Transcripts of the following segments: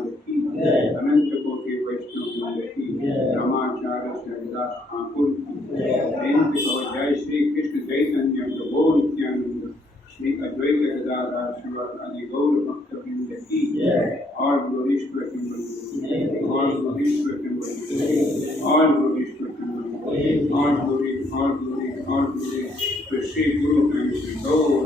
अनंत कोटि वैष्णव की रामाचार्य हरिदास ठाकुर जय श्री कृष्ण चैतन्य प्रभु नित्यानंद श्री अद्वैत गदाधर श्रीवास आदि गौर भक्त वृंद की और गौरीश्वर और गौरीश्वर और गौरीश्वर और गौरी श्री गुरु श्री गौर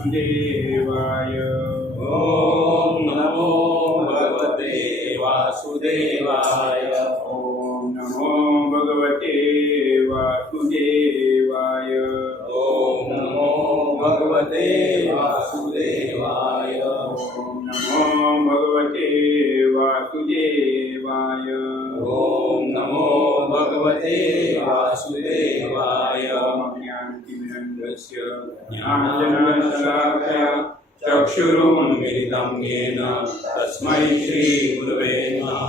वासुदेवाय ओम नमो भगवते वासुदेवाय ओम नमो भगवते वासुदेवाय ओम नमो भगवते वासुदेवाय ओम नमो भगवते भगवते वासुदेवाय। ओम ज्ञानतिमिरन्धस्य ज्ञानाञ्जनशलाकया चक्षुरुन्मिलितं येन तस्मै श्रीगुरवे नमः।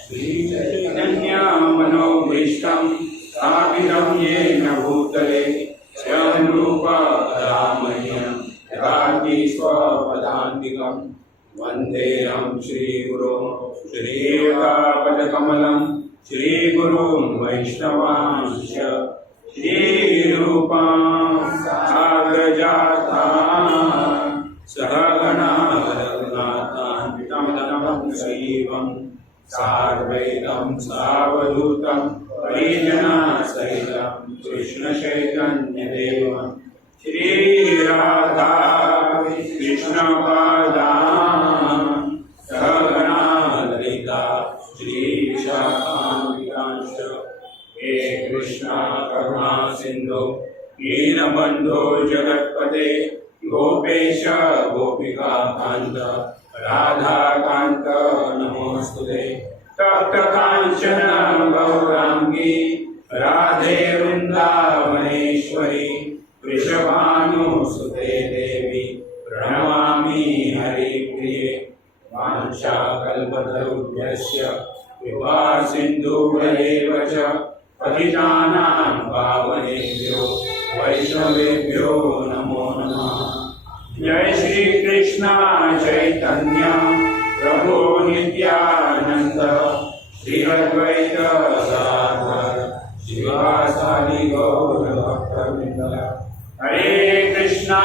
श्रीचैतन्यमनोभीष्टं स्थापितं येन भूतले स्वयं रूपा रामह्यं ददाति स्वपदान्तिकं। वन्देऽहं श्रीगुरो श्रीयुतापदकमलं श्रीगुरून् वैष्णवांश्च श्रीरूपां साग्रजातान् सहगणा रघुनाथान्वितं शिवं साद्वैतं सावधूतं परिजनसहितं कृष्णचैतन्यदेवं श्रीराधा कृष्णपादान् सहगणा ललिता श्रीविशाखान्वितांश्च। हे कृष्णा करुणा सिन्धो दीनबन्धो जगत्पते गोपेश गोपिका कान्त राधाकान्त नमोऽस्तुते। तप्त काञ्चन गौराङ्गी राधे वृन्दावनेश्वरी वृषभानुसुते देवी प्रणमामि हरिप्रिये। वाञ्छाकल्पतरुभ्यश्च कृपा सिन्धुभ्येव च पतितानां पावनेभ्यो वैष्णवेभ्यो नमो नमः। जय श्री कृष्ण चैतन्य प्रभु नित्यानंद श्री अद्वैत गदाधर शिवासादि गौर भक्तवृंद। हरे कृष्णा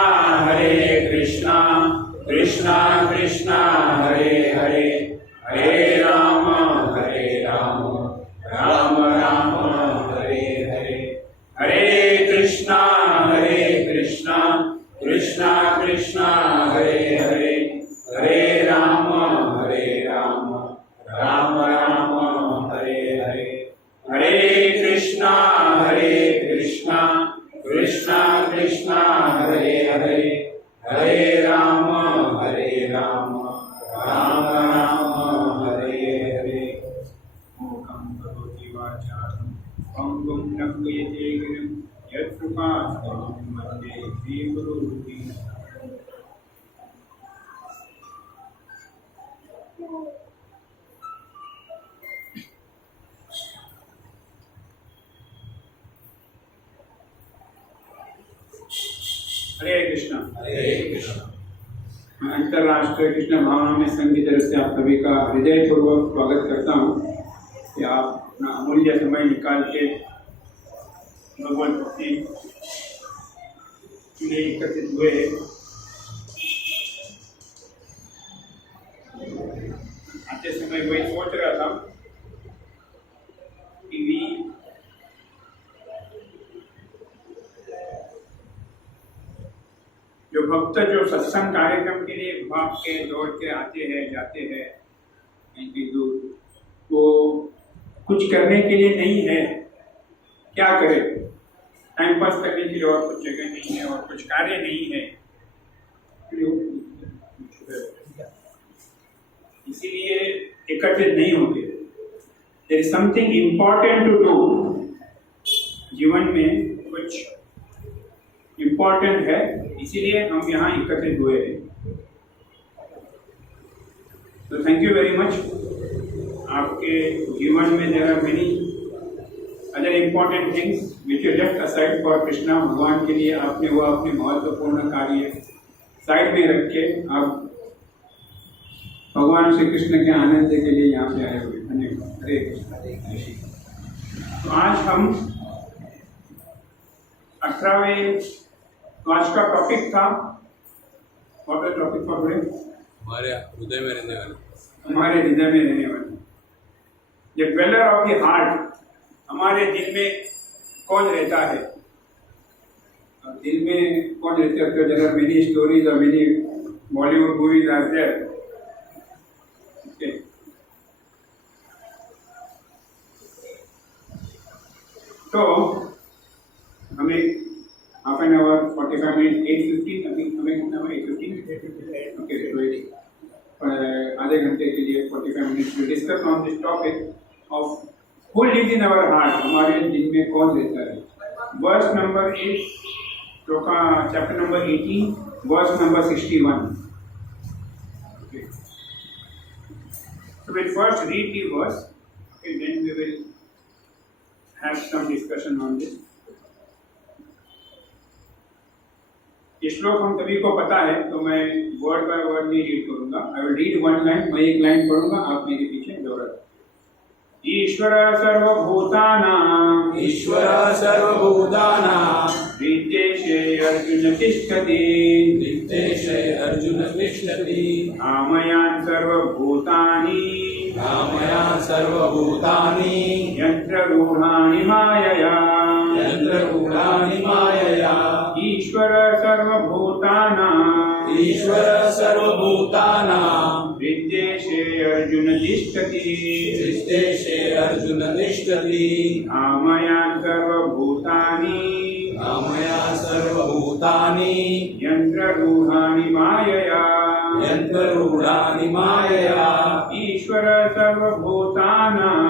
कृष्णा कृष्णा हरे हरे हरे राम राम राम हरे हरे। हरे कृष्णा कृष्णा कृष्णा हरे हरे हरे राम राम राम हरे हरे। हरे कृष्णा कृष्णा कृष्णा हरे हरे हरे राम राम राम हरे हरे। मूकं करोति वाचालं पङ्गुं लङ्घयते गिरिं यत्कृपास्तं वन्दे श्रीगुरुं। हरे कृष्णा। मैं अंतर्राष्ट्रीय कृष्ण भावना में संगीत से आप सभी का हृदयपूर्वक स्वागत करता हूँ कि आप अपना अमूल्य समय निकाल के भगवत भक्ति के लिए एकत्रित हुए। आते समय वही सोच रहा था कि जो भक्त जो सत्संग कार्यक्रम के लिए भाग के दौड़ के आते हैं जाते हैं इनकी दूर, वो कुछ करने के लिए नहीं है, क्या करे? टाइम पास करने के लिए और कुछ जगह नहीं है और कुछ कार्य नहीं है, इसीलिए एकत्रित नहीं होते। There is something important to do. जीवन में कुछ इम्पोर्टेंट है, इसीलिए हम यहाँ एकत्रित हुए हैं। तो थैंक यू वेरी मच। आपके जीवन में there are many other important things which you left aside for Krishna. भगवान के लिए आपने वो अपने महत्वपूर्ण कार्य साइड में रख के आप भगवान श्री कृष्ण के आनंद के लिए यहाँ पे आए हुए। धन्यवाद। हरे कृष्ण। तो आज हम 18वें, तो आज का टॉपिक था, what was topic for today? हमारे हृदय में रहने वाले, हमारे हृदय में रहने वाले, the dweller of the heart. हमारे दिल में कौन रहता है? दिल में कौन रहते हैं? देयर आर मेनी स्टोरीज और many Bollywood movies are there. तो हमें हाफ एन आवर 45 मिनट 8:15 अभी हमें कितना हुआ? 8:15 ओके। आधे घंटे के लिए 45 minute to discuss on this topic of pull it in our heart, हमारे दिल में कौन रहता है। Verse number 8, chapter number 18, verse number 61. Okay. So we'll first read the verse, okay, then we will have some discussion on this. ये श्लोक हम सभी को पता है, तो मैं वर्ड बाय वर्ड नहीं रीड करूंगा. I will read one line, मैं एक लाइन पढ़ूंगा, आप मेरे पीछे दोहराएं. ईश्वर सर्वभूतानां, ईश्वर सर्वभूतानां, हृद्देशे अर्जुन तिष्ठति, हृद्देशे अर्जुन तिष्ठति, कामयान् सर्वभूतानि, कामयान् सर्वभूतानि, यन्त्ररूढानि मायया, यन्त्ररूढानि मायया. ईश्वर सर्वभूतानां, ईश्वर सर्वभूतानां, हृद्देशे अर्जुन तिष्ठति, हृद्देशे अर्जुन तिष्ठति, कामयान् सर्वभूतानि, कामयान् सर्वभूतानि, यन्त्ररूढानि मायया, यन्त्ररूढानि मायया. ईश्वर सर्वभूतानां,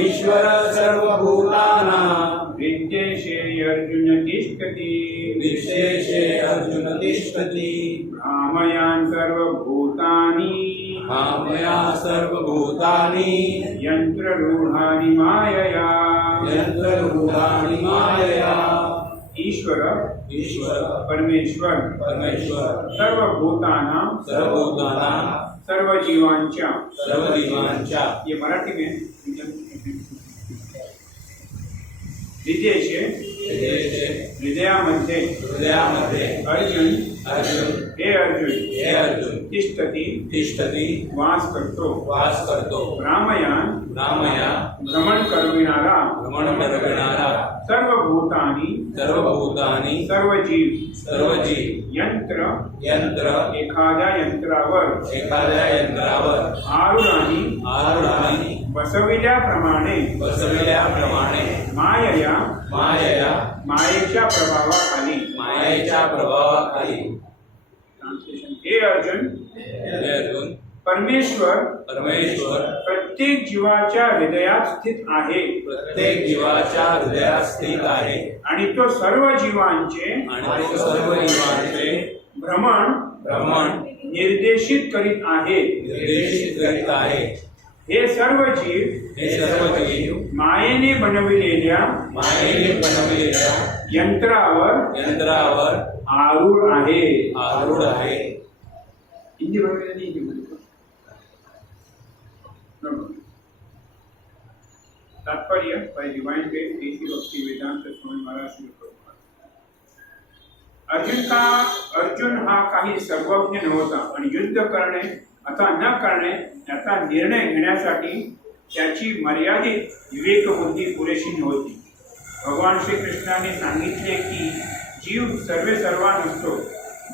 ईश्वर सर्वभूतानां, हृद्देशे अर्जुन तिष्ठति, हृद्देशे अर्जुन तिष्ठति, कामयान् सर्वभूतानि, कामयान् सर्वभूतानि, यन्त्ररूढानि मायया. यन्त्ररूढानि मायया. ईश्वर, ईश्वर परमेश्वर, परमेश्वर, सर्वभूतानां, सर्वभूतानां, सर्वजीवांच्या, सर्वजीवांच्या. ये मराठी में हृदयेशे, हृदयेशे, हृदयामध्ये, हृदयामध्ये, अर्जुन, अर्जुन, हे अर्जुन, हे अर्जुन, तिष्ठति, तिष्ठति, वास करतो, वास करतो. रामयान, रामया, भ्रमण करविणारा, भ्रमण करविणारा, सर्वभूतानि, सर्वभूतानि, सर्वजीव, सर्वजीव, यंत्र, यंत्र, एखाद्या यंत्रावर, एखाद्या यंत्रावर, आरूढानी, आरूढानी, बसविल्याप्रमाणे, बसविल्याप्रमाणे, मायया, मायया, मायेच्या प्रभावाखाली. मायेच्या प्रभावाखाली. ट्रान्सलेशन. हे अर्जुन, हे अर्जुन, परमेश्वर परमेश्वर प्रत्येक जीवाच्या हृदयात स्थित आहे, प्रत्येक जीवाच्या हृदयात स्थित आहे, आणि तो सर्व जीवांचे, आणि तो सर्व जीवांचे भ्रमण, भ्रमण निर्देशित करीत आहे. निर्देशित करीत आहे. हे सर्व जीव, हे सर्व जीव मायेने बनविलेल्या, मायेने बनविलेल्या यंत्रावर, यंत्रावर आरूढ आहे. आरूढ आहे. हिंदी बरोबर नाही हिंदी. तात्पर्य by divine faith देसी भक्ति वेदांत स्वामी महाराज श्री प्रभुपाद. अर्जुन हा काही सर्वज्ञ नव्हता, आणि युद्ध करणे अथवा न करणे याचा निर्णय घेण्यासाठी त्याची मर्यादित विवेकबुद्धी पुरेशी नव्हती. भगवान श्रीकृष्णाने सांगितले की जीव सर्वा नसतो.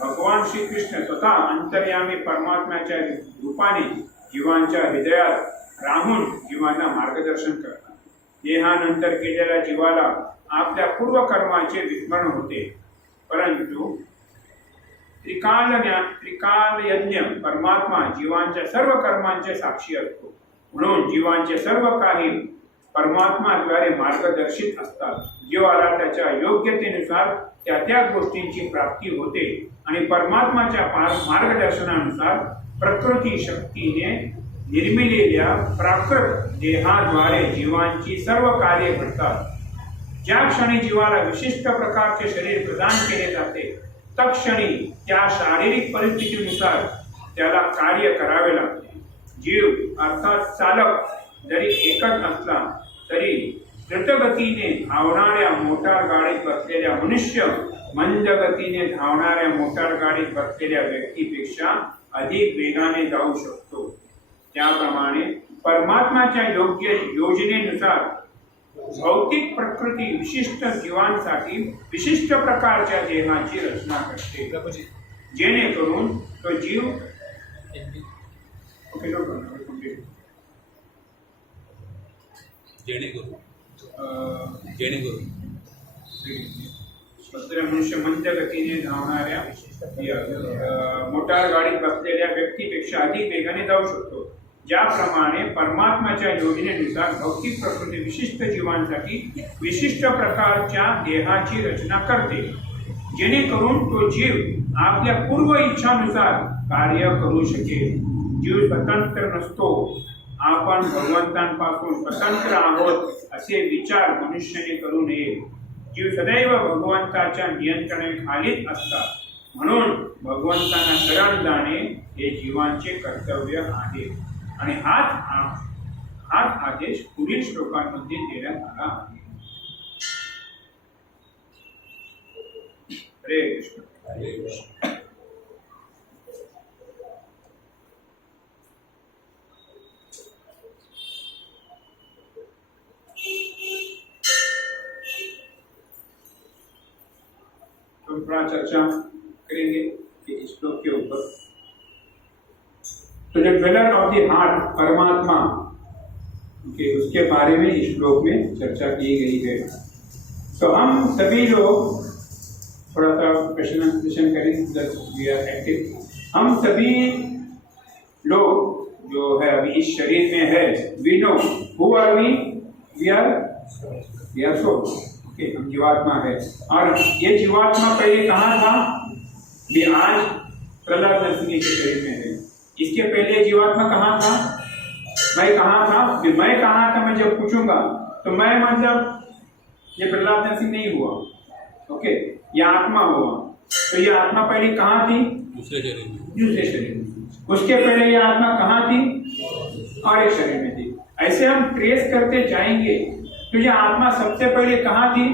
भगवान श्रीकृष्ण स्वतः अंतर्यामी परमात्म्याच्या रूपाने जीवांच्या हृदयात राहून जीवांना मार्गदर्शन करतात. देहानंतर केलेल्या जीवाला आपल्या पूर्वकर्माचे विस्मरण होते, परंतु त्रिकाल यज्ञ परमात्मा जीवांच्या सर्व कर्मांचे साक्षी असतो. म्हणून जीवांचे सर्व काही परमात्माद्वारे मार्गदर्शित असतात. जीवाला त्याच्या योग्यतेनुसार त्या त्या गोष्टींची प्राप्ती होते, आणि परमात्माच्या मार्गदर्शनानुसार प्रकृती शक्तीने निर्मिलेल्या प्राकृत देहाद्वारे जीवांची सर्व कार्ये घडतात. ज्या क्षणी जीवाला विशिष्ट प्रकारचे शरीर प्रदान केले जाते, तत्क्षणी त्या शारीरिक परिस्थितीनुसार त्याला कार्य करावे लागते. जीव अर्थात चालक जरी एकच असला तरी द्रुतगतीने धावणाऱ्या मोटार गाडीत बसलेल्या मनुष्य मंद गतीने धावणाऱ्या मोटार गाडीत बसलेल्या व्यक्तीपेक्षा अधिक वेगाने जाऊ शकतो. त्याप्रमाणे परमात्माच्या योग्य योजनेनुसार भौतिक प्रकृती विशिष्ट जीवांसाठी विशिष्ट प्रकारच्या देहाची रचना करते, जेणेकरून तो जीव मनुष्य मंद गतीने धावणाऱ्या मोटार गाडीत बसलेल्या व्यक्तीपेक्षा अधिक वेगाने जाऊ शकतो. ज्याप्रमाणे परमात्माच्या योजनेनुसार भौतिक प्रकृती विशिष्ट जीवांसाठी विशिष्ट प्रकारच्या देहाची रचना करते, जेणेकरून तो जीव आपल्या पूर्व इच्छानुसार कार्य करू शकेल. जीव स्वतंत्र नसतो. आपण भगवंतांपासून स्वतंत्र आहोत असे विचार मनुष्याने करू नये. जीव सदैव भगवंताच्या नियंत्रणाखालीच असतात. म्हणून भगवंतांना शरण जाणे हे जीवांचे कर्तव्य आहे. आणि हाच आदेश पुढील श्लोकांमध्ये देण्यात आला आहे. हरे कृष्ण. हरे कृष्ण. तो थोड़ा चर्चा करेंगे कि इस श्लोक के ऊपर. तो जो ड्वेलर ऑफ द हार्ट परमात्मा के उसके बारे में इस श्लोक में चर्चा की गई है. तो हम सभी लोग थोड़ा सा क्वेश्चन करें. हम सभी लोग जो है अभी इस शरीर में है, we know who are we are soul. Okay, हम जीवात्मा है. और ये जीवात्मा पहले कहाँ था? भी आज प्रहलाद नरसिंह के शरीर में है. इसके पहले जीवात्मा कहाँ था? मैं कहाँ था? भी मैं कहाँ था? मैं जब पूछूंगा तो मैं मतलब ये प्रहलाद नरसिंह नहीं हुआ. ओके, यह आत्मा हुआ. तो ये आत्मा पहले कहाँ थी? दूसरे शरीर में. दूसरे शरीर में. उसके पहले ये आत्मा कहाँ थी? और एक शरीर में थी. ऐसे हम ट्रेस करते जाएंगे. तो ये आत्मा सबसे पहले कहाँ थी?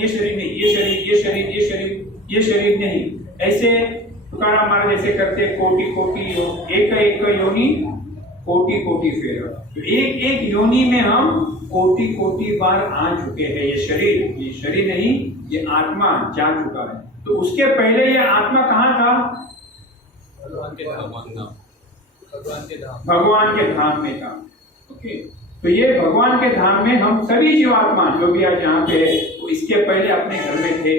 ये शरीर नहीं, ये शरीर, ये शरीर, ये शरीर, ये शरीर नहीं. ऐसे तुकाराम महाराज ऐसे करते कोटि कोटि एक योनि कोटि कोटि फेरा. तो एक एक योनि में हम कोटि कोटि बार आ चुके हैं. ये शरीर नहीं, ये आत्मा जा चुका है. तो उसके पहले ये आत्मा कहाँ था? भगवान के धाम में था. ओके, तो ये भगवान के धाम में हम सभी जीवात्मा जो भी आज यहाँ पे है वो इसके पहले अपने घर में थे.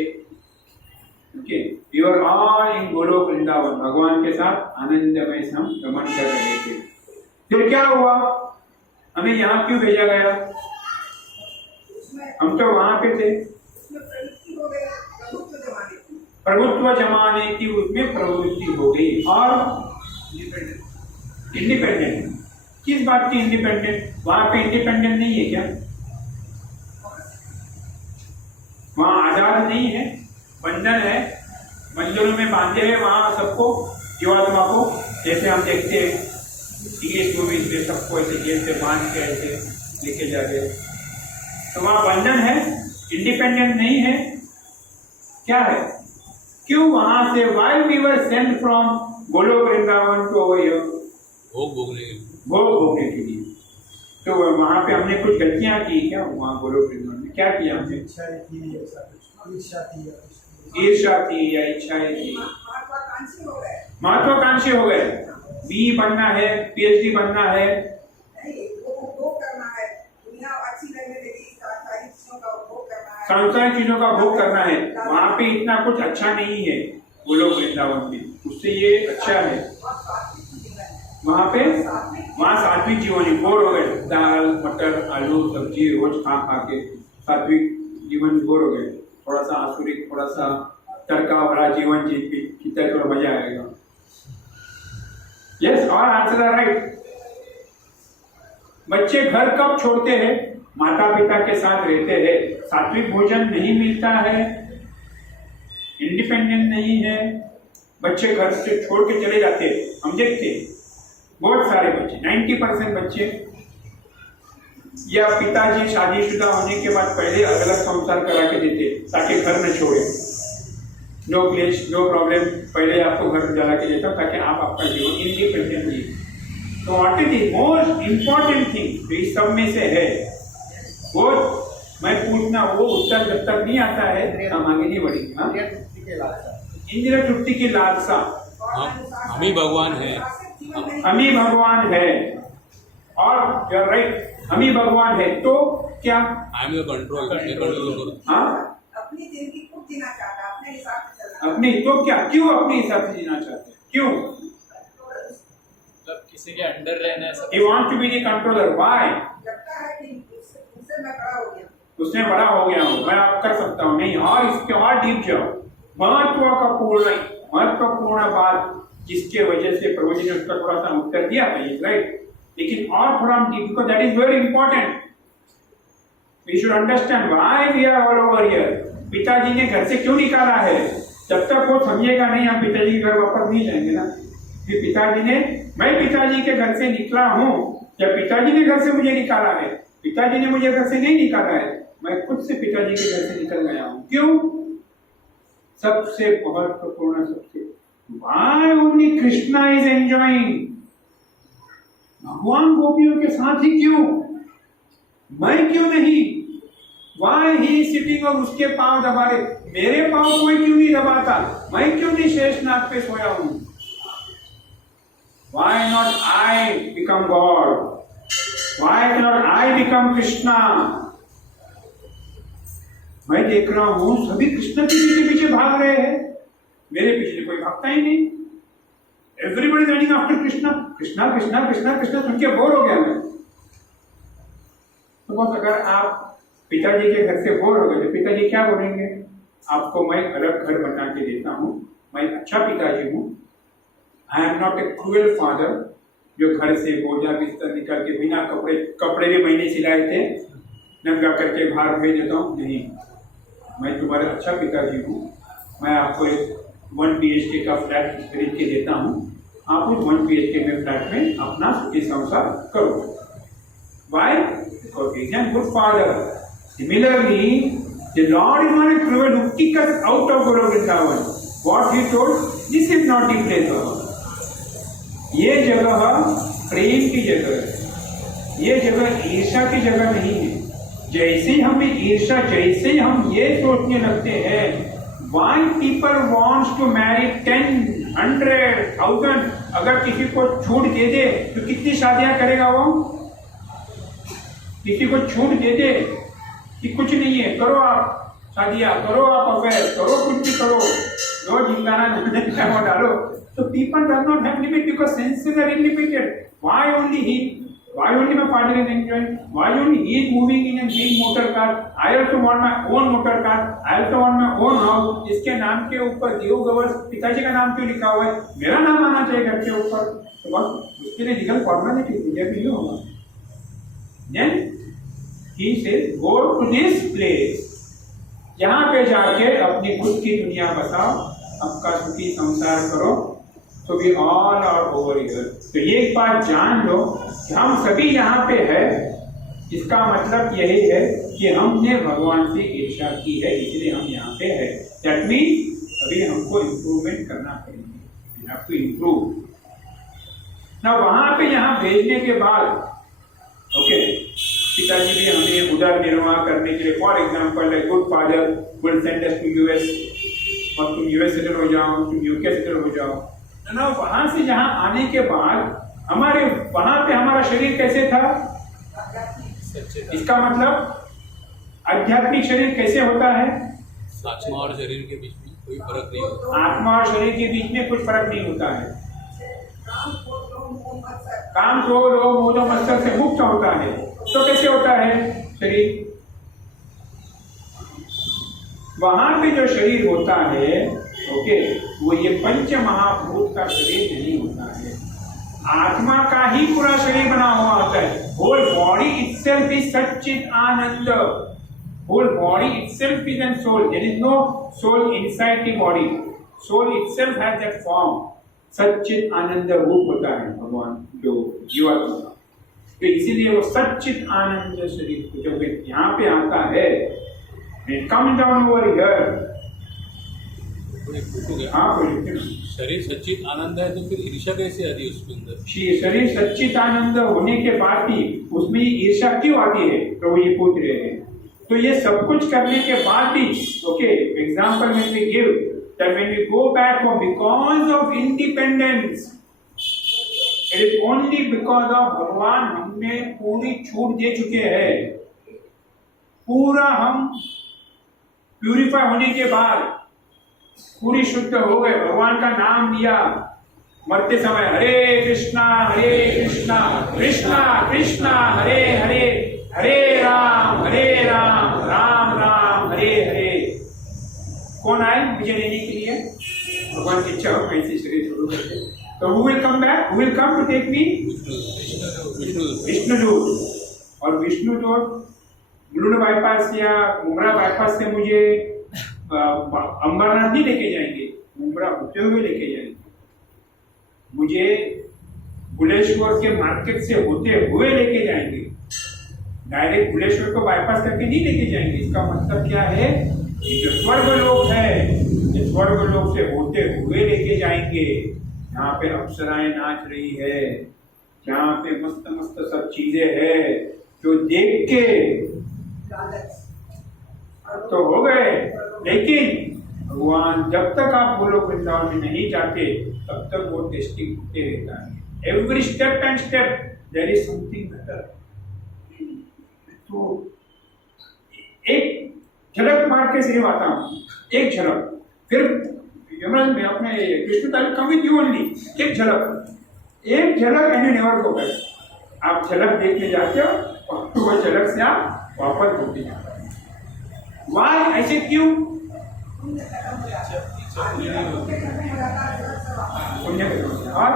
Okay, we are all in Golok Vrindavan. भगवान के साथ आनंदमय से हम गमन कर रहे थे. फिर क्या हुआ? हमें यहाँ क्यों भेजा गया? हम तो वहां पे थे. प्रभुत्व जमाने की उसमें प्रवृत्ति हो गई. और इंडिपेंडेंट किस बात की इंडिपेंडेंट? वहां पे इंडिपेंडेंट नहीं है क्या? वहां आजाद नहीं है, बंधन है, बंधनों में बांधे हैं वहां सबको, जीवात्मा को. जैसे हम देखते हैं इंग्लिश मूवीज में सबको ऐसे जेल से बांध के ऐसे लेके जा रहे. तो वहां बंधन है, इंडिपेंडेंट नहीं है. क्या है? क्यों वहां से why we were sent from Golok Vrindavan to over here? भोग भोगने के लिए. तो वहां पे हमने कुछ गलतियां की क्या? वहां गोलोक वृंदावन में क्या किया हमने? ईर्ष्या थी या इच्छाएं थी? महत्वाकांक्षी हो गए. बी बनना है, पीएचडी बनना है, सांसारिक चीजों का भोग करना है. वहां पे इतना कुछ अच्छा नहीं है गोलोक वृंदावन में. उससे ये अच्छा है. वहां सात्विक जीवन है. बोर हो गए दाल मटर आलू सब्जी रोज खा के. सात्विक जीवन बोर हो गए. थोड़ा सा आसुरिक, थोड़ा सा तड़का भरा जीवन जी कितना थोड़ा मजा आएगा. यस, और आंसर आर राइट. बच्चे घर कब छोड़ते हैं? माता पिता के साथ रहते हैं. सात्विक भोजन नहीं मिलता है, इंडिपेंडेंट नहीं है, बच्चे घर से छोड़ के चले जाते हैं. हम देखते हैं बहुत सारे बच्चे, 90% बच्चे या पिताजी शादीशुदा होने के बाद पहले अलग संसार करा के देते ताकि घर न छोड़े. नो क्लेश, नो प्रॉब्लम, पहले आपको घर जला के देता ताकि आप आपका जीवन इंडिपेंडेंट जिए. तो what is the most important thing इस सब में से है वो मैं पूछना, वो उत्तर जब तक नहीं आता है हम आगे नहीं बढ़ेंगे. इंद्रिय तृप्ति की लालसा. हम ही भगवान है. हम ही भगवान है. और यू आर राइट, हम ही भगवान है. तो क्या आई एम योर कंट्रोल करो. हाँ, अपनी जिंदगी खुद जीना चाहता है, अपने हिसाब से चलना. अपने तो क्या, क्यों अपने हिसाब से जीना चाहते हैं? क्यों? किसी के अंडर रहना है सब। He wants to be the controller. Why? लगता है कि उससे मैं बड़ा हो गया। उसने बड़ा हो गया हूँ, मैं आप कर सकता हूँ नहीं, और इसके और डीप जाओ। महत्वपूर्ण बात जिसके वजह से प्रभु जी ने उसका थोड़ा सा उत्तर दिया था, राइट, लेकिन और थोड़ा हम deep, that is very important. We should understand why we are all over here. पिताजी ने घर से क्यों निकाला है? जब तक वो समझेगा नहीं, हम पिताजी के घर वापस नहीं जाएंगे ना। कि पिताजी ने, मैं पिताजी के घर से निकला हूँ, जब पिताजी ने घर से मुझे निकाला है। पिताजी ने मुझे घर से नहीं निकाला है, मैं खुद से पिताजी के घर से निकल गया हूँ। क्यों? सबसे महत्वपूर्ण, सबसे Why only Krishna is enjoying? भगवान गोपियों के साथ ही क्यों? मैं क्यों नहीं? Why he is sitting और उसके पांव दबा रहे? मेरे पांव कोई क्यों नहीं दबाता? मैं क्यों नहीं शेषनाग पे सोया हूं? Why not I become God? Why cannot I become Krishna? मैं देख रहा हूं सभी कृष्ण के पीछे पीछे भाग रहे हैं, मेरे पीछे कोई भागता ही नहीं। Everybody running after Krishna, Krishna Krishna Krishna Krishna, सुन के बोर हो गया मैं। तो बस अगर आप पिताजी के घर से बोर हो गए तो पिताजी क्या बोलेंगे? आपको मैं अलग घर बना के देता हूँ, मैं अच्छा पिताजी हूँ। I am not a cruel father जो घर से बोझा बिस्तर निकाल के बिना कपड़े भी मैंने सिलाए थे नंगा करके बाहर भेज देता हूँ। नहीं, मैं तुम्हारा अच्छा पिताजी हूँ। मैं आपको एक 1 BHK का फ्लैट खरीद के देता हूँ, आप उस 1 BHK में फ्लैट में अपना सुखी संसार करो। Why? Because he is a good father. Similarly, the Lord is not a cruel who kick us out of Goloka Vrindavan. What he told, this is not the place of. ये जगह प्रेम की जगह है, ये जगह ईर्ष्या की जगह नहीं है। जैसे ही हमें ईर्ष्या, जैसे ही हम ये सोचने लगते हैं, why people wants to marry 10, 100, 1000, अगर किसी को छूट दे दे तो कितनी शादियां करेगा वो? किसी को छूट दे दे कि कुछ नहीं है, करो आप शादियां, करो आप अफेयर, करो कुछ भी करो, नो जिंगाना डालो। So people does not have limit because senses are unlimited. Why only he? Why only my father is enjoying? Why only he is moving in and seeing motor car? I also want my own motor car. I also want my own house. इसके नाम के ऊपर देव गवर्स पिताजी का नाम क्यों लिखा हुआ है? मेरा नाम आना चाहिए घर के ऊपर। तो बस उसके लिए लीगल फॉर्मेलिटी है, भी होगा। Then he says, go to this place. यहाँ पे जाके अपनी खुद की दुनिया बसाओ, आपका सुखी संसार करो। तो we all are over here. तो ये एक बात जान लो कि हम सभी यहाँ पे है, इसका मतलब यही है कि हमने भगवान से ईर्ष्या की है, इसलिए हम यहाँ पे है। That means अभी हमको इम्प्रूवमेंट करना पड़ेगा, we have to improve. ना वहाँ पे यहाँ भेजने के बाद, ओके, पिताजी भी हमें उधर निर्वाह करने के लिए, for example good father will send us to US, और तुम US सेटल हो जाओ, तुम UK सेटल हो जाओ ना। वहां से जहां आने के बाद हमारे वहां पे हमारा शरीर कैसे था? इसका मतलब आध्यात्मिक शरीर कैसे होता है? आत्मा और शरीर के बीच में कोई फर्क नहीं होता। आत्मा और शरीर के बीच में कुछ फर्क नहीं होता है। काम को लोग मोह मत्सर से मुक्त होता है। तो कैसे होता है शरीर? वहां पे जो शरीर होता है, ओके, वो ये पंच महाभूत का शरीर नहीं होता है, आत्मा का ही पूरा शरीर बना हुआ होता है। होल बॉडी इटसेल्फ इज सच्चित आनंद। Whole body itself is an soul. There is no soul inside the body. Soul itself has that form. सच्चित आनंद रूप होता है भगवान जो जीवात्मा का। तो इसीलिए वो सच्चित आनंद शरीर जब यहाँ पे आता है, it comes down over here. शरीर सच्चित आनंद है तो फिर ईर्ष्या कैसे आती है उसके अंदर? शरीर सच्चित आनंद होने के बाद भी उसमें ईर्ष्या क्यों आती है? प्रभु ये पूछ रहे हैं। तो ये सब कुछ करने के बाद भी, ओके, एग्जाम्पल में we give that when we go back home because of independence, it is only because of भगवान हमें पूरी छूट दे चुके हैं। पूरा हम प्यूरिफाई होने के बाद पूरी शुद्ध हो गए, भगवान का नाम लिया, मरते समय हरे कृष्णा कृष्णा कृष्णा हरे हरे, हरे राम राम राम हरे हरे। कौन आए मुझे लेने के लिए? भगवान की इच्छा हो कैसे शरीर छोड़ो करके। तो who will come back? Who will come to take me? Vishnudoot. और विष्णुदूत मुलुंड बाईपास या मुंब्रा बाईपास से मुझे अंबरनाथ नहीं लेके जाएंगे, मुंब्रा होते हुए लेके जाएंगे। मुझे बुलेश्वर के मार्केट से होते हुए लेके जाएंगे, डायरेक्ट बुलेश्वर को बाईपास करके नहीं लेके जाएंगे। इसका मतलब क्या है? जो स्वर्ग लोक है, जो स्वर्ग लोक से होते हुए लेके जाएंगे, यहाँ पे अप्सराएं नाच रही है, जहाँ पे मस्त मस्त सब चीजें है, जो देख के तो हो गए। लेकिन भगवान जब तक आप गोलोक वृंदावन में नहीं जाते तब तक वो टेस्टिंग होते रहता है। Every step and step there is something better. तो एक झलक मार के सिर्फ आता हूँ, एक झलक, फिर यमराज में अपने कृष्ण ताल कम विद यू ओनली, एक झलक and you never go back. आप झलक देखने जाते हो और वो झलक से आप वापस होते जाते हो। वाई? ऐसे क्यों? और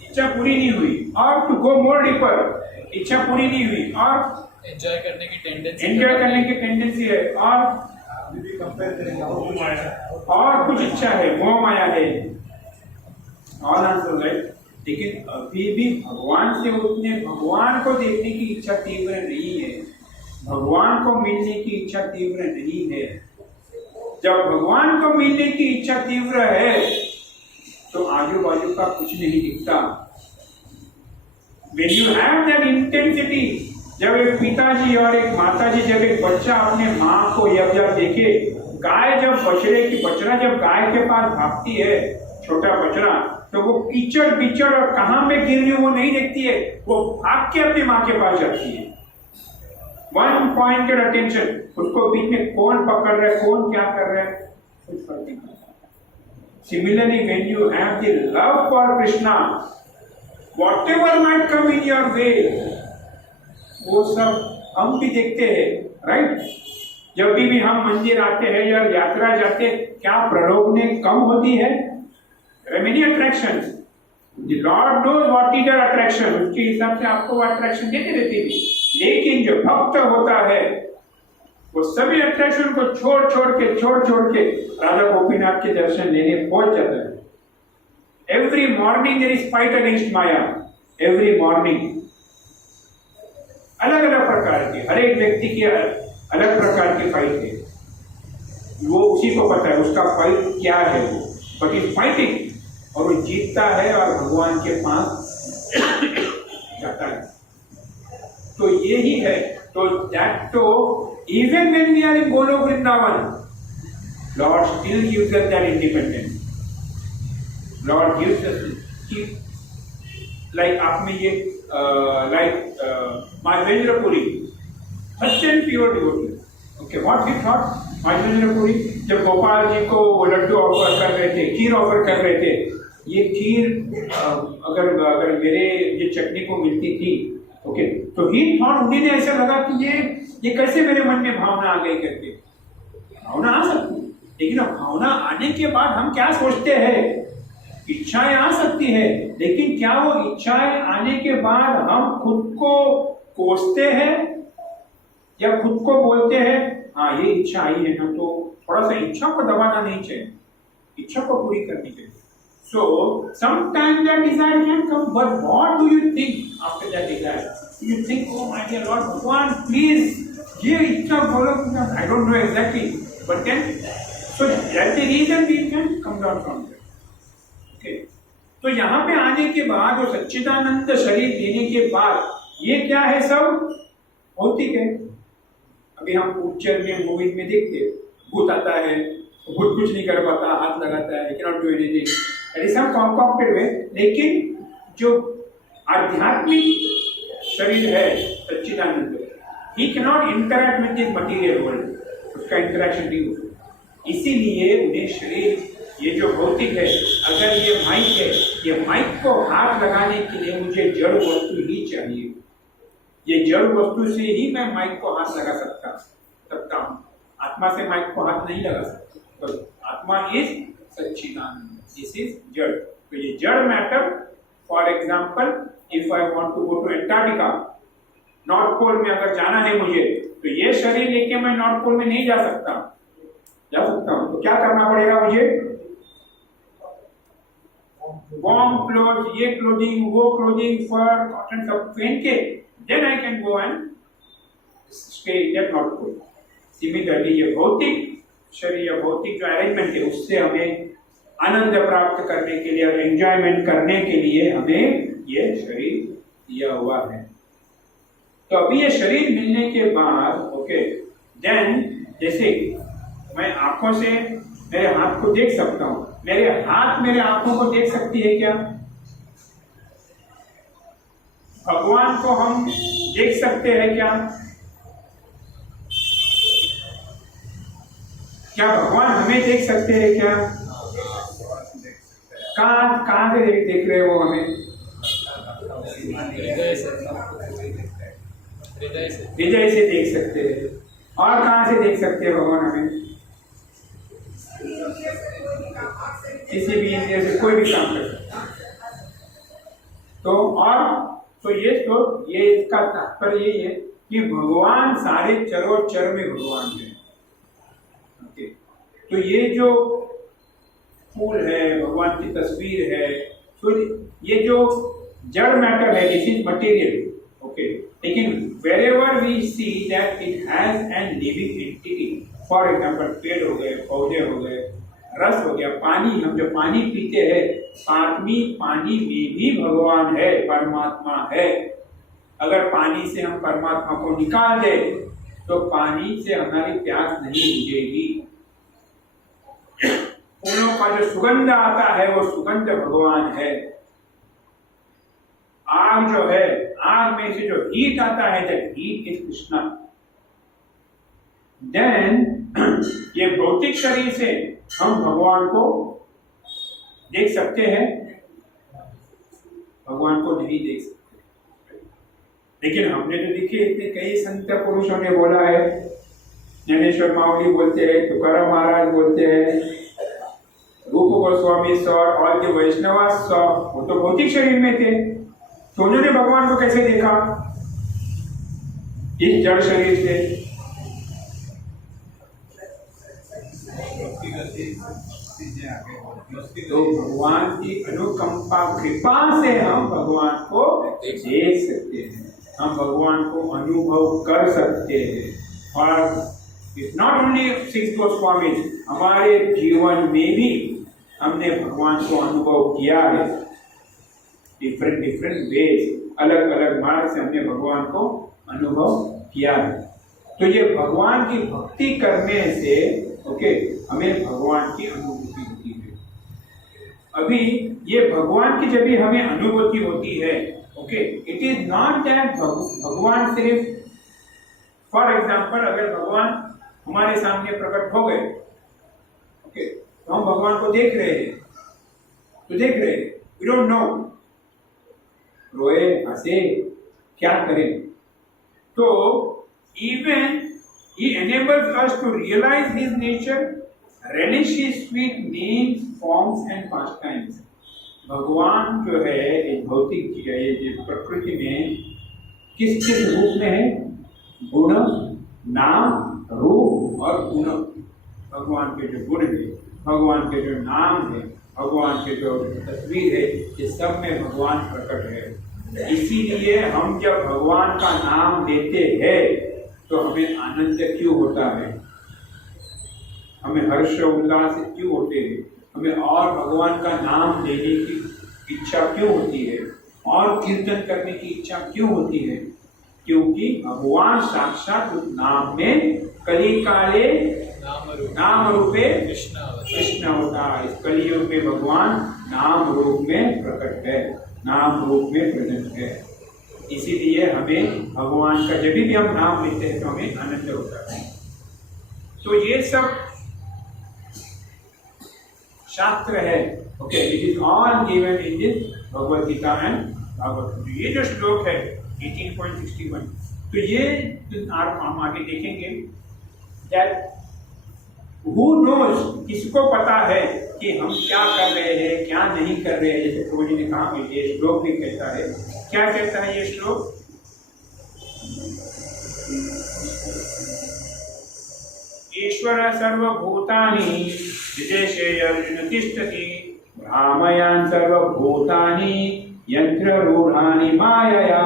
इच्छा पूरी नहीं हुई, और टू गो मोर डीपर, इच्छा पूरी नहीं हुई और एंजॉय करने की टेंडेंसी है, और कुछ इच्छा है, मोह माया है। All answer right. लेकिन अभी भी भगवान से उतने, भगवान को देखने की इच्छा तीव्र नहीं है, भगवान को मिलने की इच्छा तीव्र नहीं है। जब भगवान को मिलने की इच्छा तीव्र है तो आजू बाजू का कुछ नहीं दिखता। When you have that intensity, जब एक पिताजी और एक माताजी, जब एक बच्चा अपने माँ को जब देखे, गाय जब बछड़ा जब गाय के पास भागती है, छोटा बछड़ा, तो वो कीचड़ बिचड़ और कहाँ पे गिर रही वो नहीं देखती है, वो भाग के अपनी माँ के पास जाती है। वन पॉइंटेड अटेंशन, उसको बीच में कौन पकड़ रहा है, कौन क्या कर रहा है, कुछ फर्क नहीं पड़ता। Similarly, when you have the love for Krishna, whatever might come in your way, वो सब हम भी देखते हैं, राइट? जब भी हम मंदिर आते हैं या यात्रा जाते, क्या प्रलोभने कम होती है? There are many attractions. The Lord knows what is their attraction. उसके हिसाब से आपको वो अट्रैक्शन देते रहते हैं। लेकिन जो भक्त होता है वो सभी अट्रैक्शन को छोड़ के राधा गोपीनाथ के दर्शन लेने पहुंच जाता है। Every morning there is fight against माया, एवरी मॉर्निंग अलग अलग प्रकार की, हर एक व्यक्ति की अलग प्रकार की फाइट है। वो उसी को पता है उसका फाइट क्या है, वो बट इज फाइटिंग, और वो जीतता है और भगवान के पास जाता है। तो यही है। तो दैट तो even when we are in Golok Vrindavan, Lord still gives us that independence. Lord gives us like आप में ये Maheshwara Puri, such and pure devotee. Okay, what he thought? Maheshwara Puri जब गोपाल जी को वो लड्डू ऑफर कर रहे थे, खीर ऑफर कर रहे थे, ये खीर अगर मेरे ये चटनी को मिलती थी, ओके, तो ही थॉट, उन्हें ऐसा लगा कि ये कैसे मेरे मन में भावना आ गई करके। भावना आ सकती है, लेकिन अब भावना आने के बाद हम क्या सोचते हैं? इच्छाएं आ सकती है, लेकिन क्या वो इच्छाएं आने के बाद हम खुद को कोसते हैं या खुद को बोलते हैं हाँ ये इच्छा आई है ना, तो थोड़ा सा इच्छा को दबाना नहीं चाहिए, इच्छा को पूरी करनी चाहिए। So sometimes that desire can come, but what do you think after that desire? You think, oh my dear Lord, Bhagwan, please, ये इच्छा बोलो, I don't know exactly, but then, so that's the reason we can come down from there. Okay, तो यहाँ पे आने के बाद वो सच्चिदानंद शरीर देने के बाद ये क्या है? सब भौतिक है। अभी हम पिक्चर में, मूवीज में देखते, भूत आता है, भूत कुछ नहीं कर पाता, हाथ लगाता है, cannot do anything. That is some concocted way. लेकिन जो आध्यात्मिक शरीर है सच्चिदानंद, he cannot interact with the material world, उसका इंटरेक्शन नहीं होता। इसीलिए उन्हें शरीर ये जो भौतिक है, अगर ये माइक है, ये माइक को हाथ लगाने के लिए मुझे जड़ वस्तु ही चाहिए। ये जड़ वस्तु से ही मैं माइक को हाथ लगा सकता हूँ। आत्मा से माइक को हाथ नहीं लगा सकता। तो आत्मा इज सच्चिदानंद, दिस इज जड़। तो ये जड़ matter, for example if I want to go to Antarctica, north pole में अगर जाना है मुझे, तो ये शरीर लेके मैं नॉर्थ पोल में नहीं जा सकता हूँ। तो क्या करना पड़ेगा मुझे? वार्म क्लोथ, ये क्लोथिंग, वो क्लोथिंग, फर, कॉटन सब पहन के then I can go and stay in north pole. Similarly ये भौतिक शरीर या भौतिक जो अरेंजमेंट है, उससे हमें आनंद प्राप्त करने के लिए और एंजॉयमेंट करने के लिए हमें ये शरीर दिया हुआ है। तो अभी ये शरीर मिलने के बाद ओके, देन जैसे मैं आंखों से मेरे हाथ को देख सकता हूं, मेरे हाथ मेरे आंखों को देख सकती है क्या? भगवान को हम देख सकते हैं क्या? क्या भगवान हमें देख सकते हैं क्या? कहां से देख रहे हो हमें? हृदय से देख सकते हैं। और कहां से देख सकते हैं भगवान हमें? किसी भी इंद्रिय से कोई भी काम कर सकता है। तो ये इसका तात्पर्य ये है कि भगवान सारे चरोचर में भगवान है। ओके, तो ये जो फूल है, भगवान की तस्वीर है, तो ये जो जड़ मैटर है, दिस इज मटेरियल। ओके, लेकिन wherever we see that it has an living entity, for example पेड़ हो गए, पौधे हो गए, रस हो गया, पानी, हम जो पानी पीते हैं, पानी में भी भगवान है, परमात्मा है। अगर पानी से हम परमात्मा को निकाल दें तो पानी से हमारी प्यास नहीं बुझेगी। फूलों का जो सुगंध आता है वो सुगंध भगवान है। आग जो है, आग में से जो हीट आता है, that heat is Krishna. Then ये भौतिक शरीर से हम भगवान को देख सकते हैं? भगवान को नहीं देख सकते, लेकिन हमने तो देखिए इतने कई संत पुरुषों ने बोला है। ज्ञानेश्वर माउली बोलते हैं, तुकाराम महाराज बोलते हैं, Rupa Goswami sir, all the Vaishnava sir, वो तो भौतिक शरीर में थे, तो उन्होंने भगवान को कैसे देखा? इस जड़ शरीर से। तो भगवान की अनुकंपा कृपा से हम भगवान को देख सकते हैं, हम भगवान को अनुभव कर सकते हैं। और इट्स नॉट ओनली 6 गोस्वामी, हमारे जीवन में भी हमने भगवान को अनुभव किया है। डिफरेंट वेज, अलग अलग मार्ग से हमने भगवान को अनुभव किया है। तो ये भगवान की भक्ति करने से ओके, हमें भगवान की अनुभूति होती है। अभी ये भगवान की जब भी हमें अनुभूति होती है, okay, it is not that भगवान सिर्फ, फॉर एग्जाम्पल अगर भगवान हमारे सामने प्रकट हो गए, ओके, तो हम भगवान को देख रहे हैं, वी डोंट नो, रोए, हंसे, क्या करें? तो even he enables us to realize his nature, relish his sweet names, forms and pastimes. भगवान जो है एक भौतिक चीज है, ये प्रकृति में किस रूप में है? गुण, नाम, रूप और गुण। भगवान के जो गुण है, भगवान के जो नाम है, भगवान के जो तस्वीर है, ये सब में भगवान प्रकट है। इसीलिए हम जब भगवान का नाम लेते हैं तो हमें आनंद क्यों होता है, हमें हर्ष उल्लास क्यों होते हैं, हमें और भगवान का नाम लेने की इच्छा क्यों होती है, और कीर्तन करने की इच्छा क्यों होती है? क्योंकि भगवान साक्षात उस नाम में कली काले नाम रूपे कृष्ण होता है। इस कलियुग में भगवान नाम रूप में प्रकट है, नाम रूप में प्रेजेंट है। इसीलिए हमें भगवान का जब भी हम नाम लेते हैं तो हमें आनंद होता है। तो ये सब शास्त्र है. Okay, it is all given in this Bhagavad Gita and Bhagavat. ये जो श्लोक है 18.61, तो ये आप हम आगे देखेंगे दैट हु नोज, किसको पता है कि हम क्या कर रहे हैं क्या नहीं कर रहे हैं. जैसे प्रभु जी ने कहा, ये श्लोक भी कहता है. क्या कहता है ये श्लोक? ईश्वर सर्वभूतानि विदेशे अर्जुन तिष्ठति भ्रामयान् सर्वभूतानि यंत्र रूढ़ानि मायया.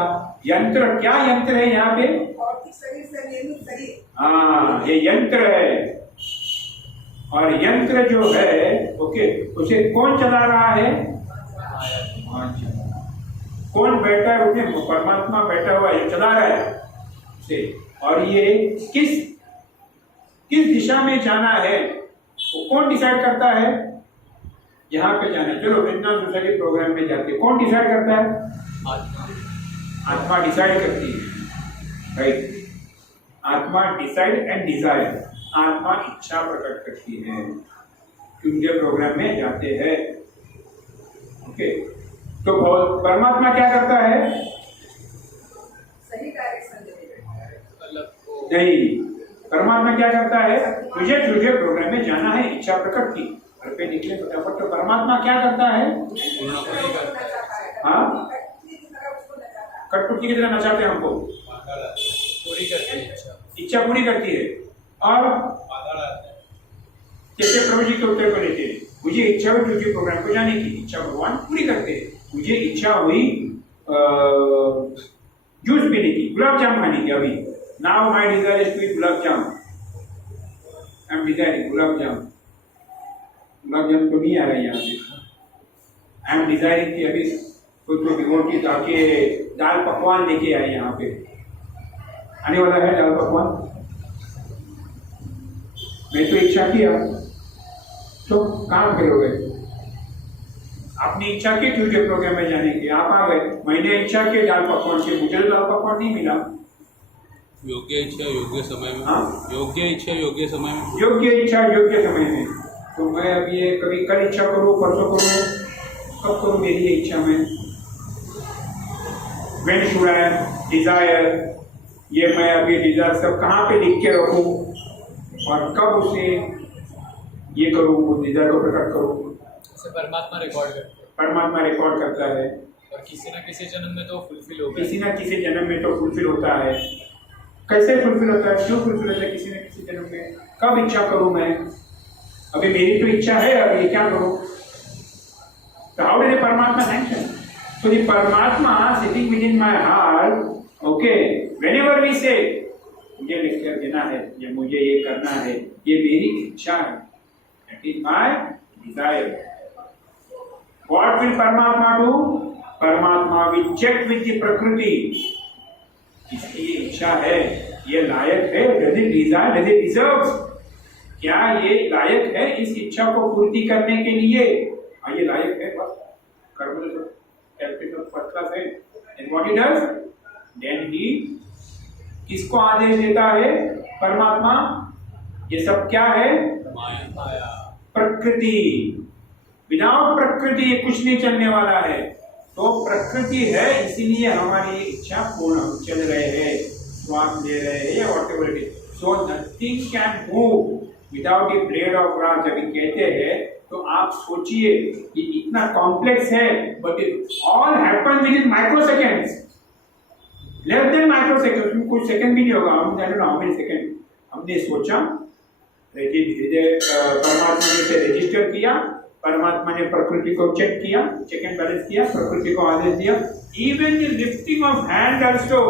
यंत्र, क्या यंत्र है यहाँ पे? भौतिक शरीर से निर्मित शरीर. हाँ, ये यंत्र है. और यंत्र जो है, ओके, उसे कौन चला रहा है? कौन बैठा है उसमें? परमात्मा बैठा हुआ है, चला रहा है उसे. और ये किस दिशा में जाना है वो कौन डिसाइड करता है? यहाँ पे जाना है. चलो वृंदावन सोसाइटी प्रोग्राम में जाते हैं, कौन डिसाइड करता है? आत्मा डिसाइड करती है, राइट. आत्मा डिसाइड एंड डिजायर, आत्मा इच्छा प्रकट करती है. ट्यूजडे प्रोग्राम में जाते हैं. ओके, तो परमात्मा क्या करता है? सही डायरेक्शन देते. नहीं, परमात्मा क्या करता है? तुझे प्रोग्राम में जाना है, इच्छा प्रकट की, घर पे निकले फटाफट. तो परमात्मा क्या करता है? हाँ, कठपुतली की तरह नचाते हैं हमको, पूरी करती है इच्छा पूरी करती है. और जैसे प्रभु जी के उत्तर को लेते हैं, मुझे इच्छा हुई तुझे प्रोग्राम को जाने की, इच्छा भगवान पूरी करते हैं. मुझे इच्छा हुई जूस पीने की, गुलाब जामुन खाने की. अभी now my desire is to eat gulab jamun. I am desiring gulab jamun. Gulab jamun तो नहीं आ रहा है यहाँ पे. आई एम डिजायरिंग कि अभी कोई डिवोटी जाके दाल पकवान लेके आए. यहाँ पे आने वाला है दाल पकवान. मैं तो इच्छा किया, तो कहाँ करोगे? अपनी इच्छा की ट्यूजडे प्रोग्राम में जाने की, आप आ गए. मैंने इच्छा की दाल पकवान की, मुझे दाल पकवान नहीं मिला. योग्य इच्छा योग्य समय में. हाँ, योग्य इच्छा योग्य समय में. योग्य इच्छा योग्य समय में. तो मैं अब ये कभी कल इच्छा करूँ, परसों करूँ, कब करूँ मेरी इच्छा में? व्हेन शुड आई डिजायर, ये मैं अभी डिजायर सब कहाँ पे लिख के रखूँ और कब उसे ये करूँ, उस डिजायर को प्रकट करूँ? परमात्मा रिकॉर्ड करता है. परमात्मा रिकॉर्ड करता है. और किसी न किसी जन्म में तो फुलफिल होगा. किसी न किसी जन्म में तो फुलफिल होता है. कैसे फुलफिल होता है? क्यों फुलफिल होता है किसी न किसी जन्म में? कब इच्छा करूं मैं? अभी मेरी तो इच्छा है, अभी क्या करूं? तो हाउ डज परमात्मा sanction? So the Paramatma sitting within my heart, okay, whenever we say, मुझे लेक्चर देना है, या मुझे ये करना है, ये मेरी इच्छा है, that is my desire. What will Paramatma do? Paramatma will check with the प्रकृति. इसकी ये इच्छा है, ये लायक है, does it desire, does it deserve? क्या ये लायक है इस इच्छा को पूर्ति करने के लिए? ये लायक है, बस कर्म तो कैलकुलेटर फर्स्ट क्लास है. And what he does? Then he किसको आदेश देता है? परमात्मा. ये सब क्या है? माया. प्रकृति. विदाउट प्रकृति ये कुछ नहीं चलने वाला है. तो प्रकृति है, इसीलिए हमारी इच्छा पूर्ण चल रहे हैं, श्वास ले रहे हैं, या whatever it is. So nothing can move without a blade of grass. जब कहते हैं तो आप सोचिए कि इतना कॉम्प्लेक्स है, but it all happen with in microseconds, less than microsecond. उसमें कुछ सेकंड भी नहीं होगा. हम जानो ना हाउ मेनी सेकंड. हमने सोचा, परमात्मा ने इसे रजिस्टर किया, परमात्मा ने प्रकृति को चेक किया, चेक एंड बैलेंस किया, प्रकृति को आदेश दिया. Even the lifting of hand also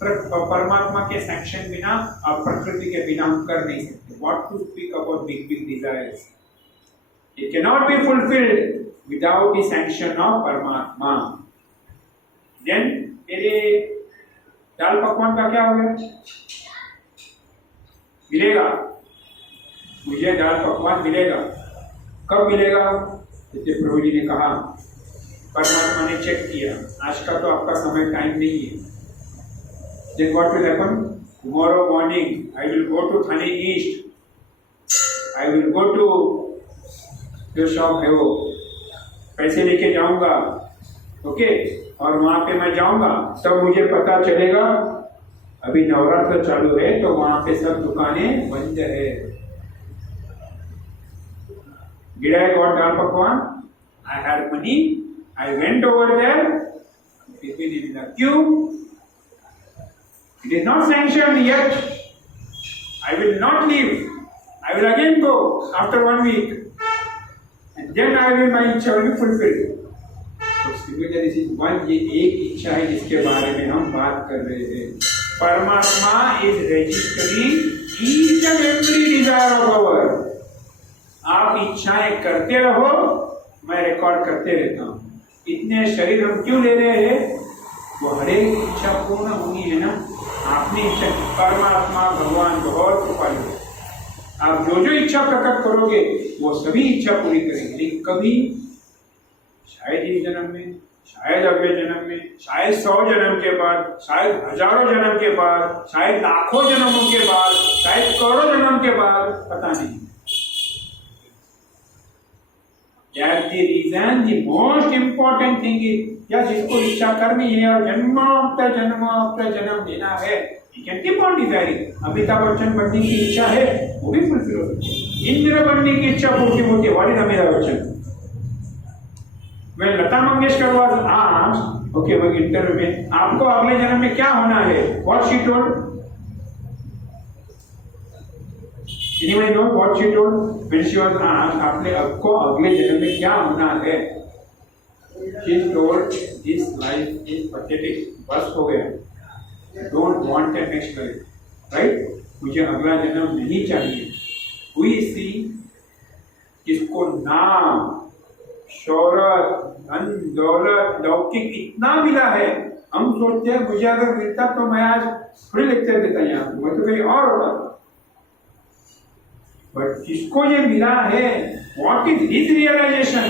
परमात्मा के सैंक्शन बिना और प्रकृति के बिना हम कर नहीं सकते. What to speak about big big desires. It cannot be fulfilled without the sanction of Paramatma. Then मेरे दाल पकवान का क्या हो गया? मिलेगा, मुझे दाल पकवान मिलेगा. कब मिलेगा? जैसे प्रभु जी ने कहा, परमात्मा ने चेक किया, आज का तो आपका समय टाइम नहीं है. Then what will happen? Tomorrow morning I will go to Thane East. I will go to जो शॉप है वो पैसे लेके जाऊंगा, ओके, और वहां पे मैं जाऊंगा तब मुझे पता चलेगा अभी नवरात्र चालू है तो वहां पे सब दुकानें बंद है। Did I got दाल पकवान? I had money. I went over there. It's been in the queue. It is not sanctioned yet. I will not leave. I will again go after 1 week. And then my इच्छा will be fulfilled. तो similar this is one, ये एक इच्छा है जिसके बारे में हम बात कर रहे हैं। परमात्मा is registering each and every desire of ours. आप इच्छाएं करते रहो, मैं रिकॉर्ड करते रहता हूँ। इतने शरीर हम क्यों ले रहे हैं? वो हर एक इच्छा पूर्ण होनी है ना। आपने इच्छा, परमात्मा भगवान बहुत कृपालु है। आप जो जो इच्छा प्रकट करोगे वो सभी इच्छा पूरी करेंगे, लेकिन कभी शायद इस जन्म में, शायद अगले जन्म में, शायद 100 जन्म के बाद, शायद हजारों जन्म के बाद, शायद लाखों जन्मों के बाद, शायद करोड़ों जन्म के बाद, पता नहीं। That's the reason, the most important thing is, या जिसको इच्छा करनी है और जन्म लेना है, he can keep on desiring. Amitabh Bachchan बनने की इच्छा है, वो भी फुलफिल हो सकती है। इंद्र बनने की इच्छा पूरी होती है, व्हाट इज अमिताभ बच्चन? मैं Lata Mangeshkar was asked, okay, वो इंटरव्यू में, आपको अगले जन्म में क्या होना है? What she told? Anyone know what she told when she was asked, आपने आपको अगले जन्म में क्या होना है? She told, this life is pathetic. बस हो गया. I don't want a next life. Right? मुझे अगला जन्म नहीं चाहिए। We see जिसको नाम, शोहरत, धन, दौलत, लौकिक इतना मिला है, हम सोचते हैं मुझे अगर मिलता तो मैं आज थोड़ी लेक्चर देता यहाँ, मैं तो कहीं और होता था। बट जिसको ये मिला है, what is his realization,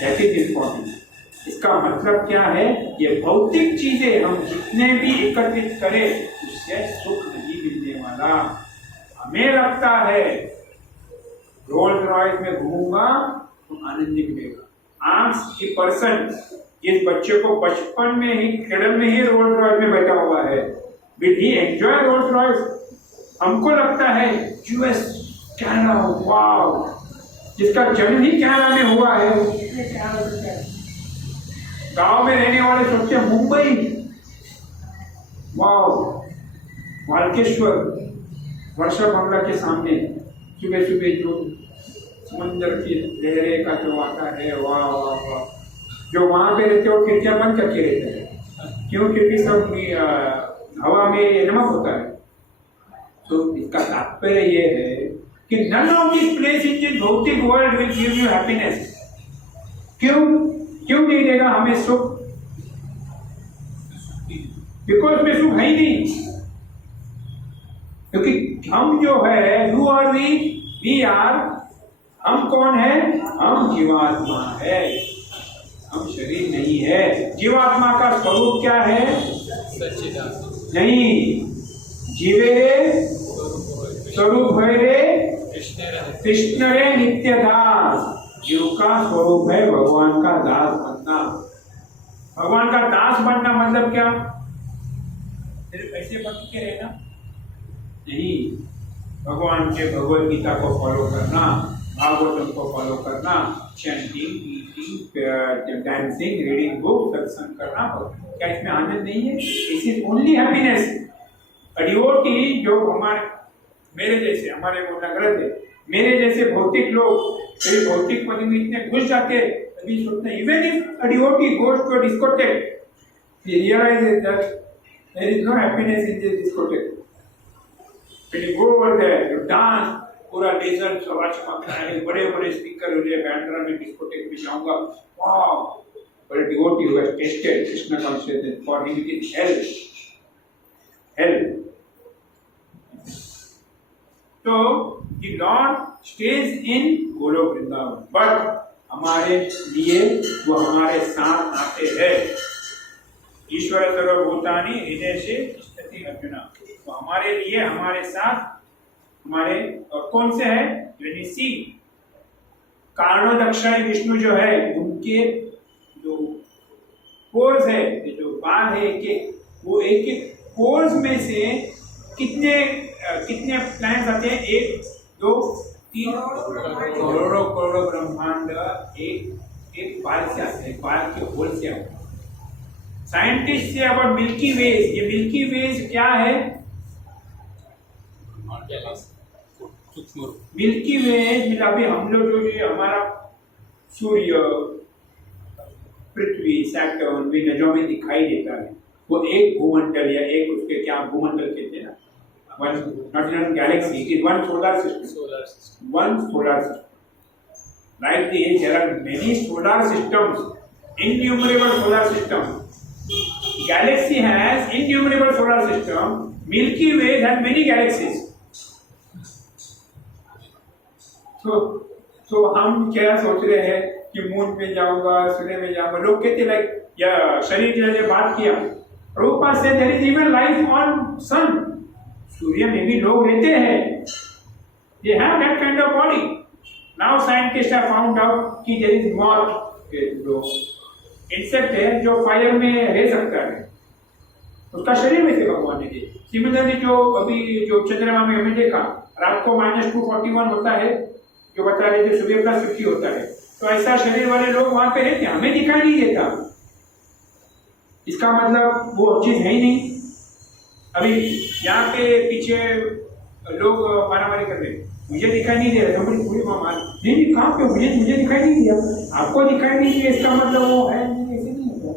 that is important. इसका मतलब क्या है? ये भौतिक चीजें हम जितने भी एकत्रित करें उससे सुख नहीं मिलने वाला। हमें लगता है रोल्स रॉयस में घूमूंगा तो आनंद मिलेगा। आस्क द पर्सन, जिस बच्चे को बचपन में ही, क्रेडल में ही रोल्स रॉयस में बैठा हुआ है, will he enjoy Rolls Royce? हमको लगता है यूएस, कनाडा, वाव, जिसका जन्म ही कनाडा में हुआ है, गांव में रहने वाले सोचते हैं मुंबई, वाव, वालकेश्वर, वर्षा बंगला के सामने सुबह सुबह जो समंदर की लहरें का जो आता है, वाह वाह वाह। जो वहां पे रहते हो खिड़कियां बंद करके रहते हैं, क्यों? क्योंकि सब हवा में नमक होता है। तो इसका तात्पर्य ये है कि none of these places in this भौतिक world will give you happiness. क्यों नहीं देगा हमें सुख? बिकॉज में सुख है ही नहीं। क्योंकि हम जो है, यू आर वी आर, हम कौन है? हम जीवात्मा है, हम शरीर नहीं है। जीवात्मा का स्वरूप क्या है? सच्चिदानंद। नहीं, जीवे रे स्वरूप है रे कृष्ण रे नित्य दास। जीव का स्वरूप है भगवान का दास बनना। भगवान का दास बनना मतलब क्या? सिर्फ ऐसे बन के रहना नहीं, भगवान के भगवत गीता को फॉलो करना, भागवतम को फॉलो करना, chanting, eating, dancing, reading book, सत्संग करना। क्या इसमें आनंद नहीं है? It is only happiness. Devotee जो मेरे जैसे, हमारे बोलना गलत है, मेरे जैसे भौतिक लोग कभी भौतिक पद में इतने घुस जाते, तभी सोचते हैं even if a devotee goes to a discotheque, he realizes that there is no happiness in this discotheque. When you go over there, you dance, पूरा डेजर्ट सवार चमकता है, बड़े बड़े स्पीकर हो जाए, बैंड्रा में डिस्कोटेक में जाऊंगा, वाह। But a devotee who has tasted Krishna consciousness, for him it is hell. Hell. So the Lord stays in Golok Vrindavan, but हमारे लिए वो हमारे साथ आते हैं। ईश्वर सर्वभूतानि हृदय से तिष्ठति अर्जुना, तो हमारे लिए, हमारे साथ, हमारे, और कौन से है? When you see कारणोदक्षाई विष्णु जो है उनके जो पोर्स है, जो बाल है वो एक एक पोर्स में से कितने कितने प्लैनेट्स आते हैं? 1 2 3 करोड़ों करोड़ों ब्रह्मांड एक बाल से आते हैं, बाल के होल से आते हैं। साइंटिस्ट से अबाउट मिल्की वेज, ये मिल्की वेज क्या है? मिल्की वेज मतलब अभी हम लोग जो ये हमारा सूर्य, पृथ्वी, सैटर्न, जो में दिखाई देता है वो एक भूमंडल या एक उसके क्या भूमंडल कहते हैं ना, not galaxy, it is one solar system. One solar system. Like this, there are many solar systems, innumerable solar systems. Galaxy has innumerable solar system. Milky Way has many galaxies. तो हम क्या सोच रहे हैं कि मून पे जाऊंगा, सूर्य में जाऊंगा। लोग कहते लाइक या शरीर की बात किया, रूपा से there is even life on sun, सूर्य में भी लोग रहते हैं, they have that kind of body. Now scientist have found out कि देयर इज मॉथ, जो इंसेक्ट है जो फायर में रह सकता है, उसका शरीर में से भगवान ने दिया। सिमिलरली जो अभी जो चंद्रमा में हमने देखा रात को -241 होता है, जो बता रहे थे सुबह +50 होता है, तो ऐसा शरीर वाले लोग वहां पे रहते हैं, हमें दिखाई नहीं देता। इसका मतलब वो चीज है ही नहीं। अभी यहाँ पे पीछे लोग मारामारी कर रहे, मुझे दिखाई नहीं दे रहा, पूरी मार नहीं कहाँ पे, मुझे दिखाई नहीं दिया, आपको दिखाई नहीं दिया, इसका मतलब वो है नहीं, ऐसे नहीं होता।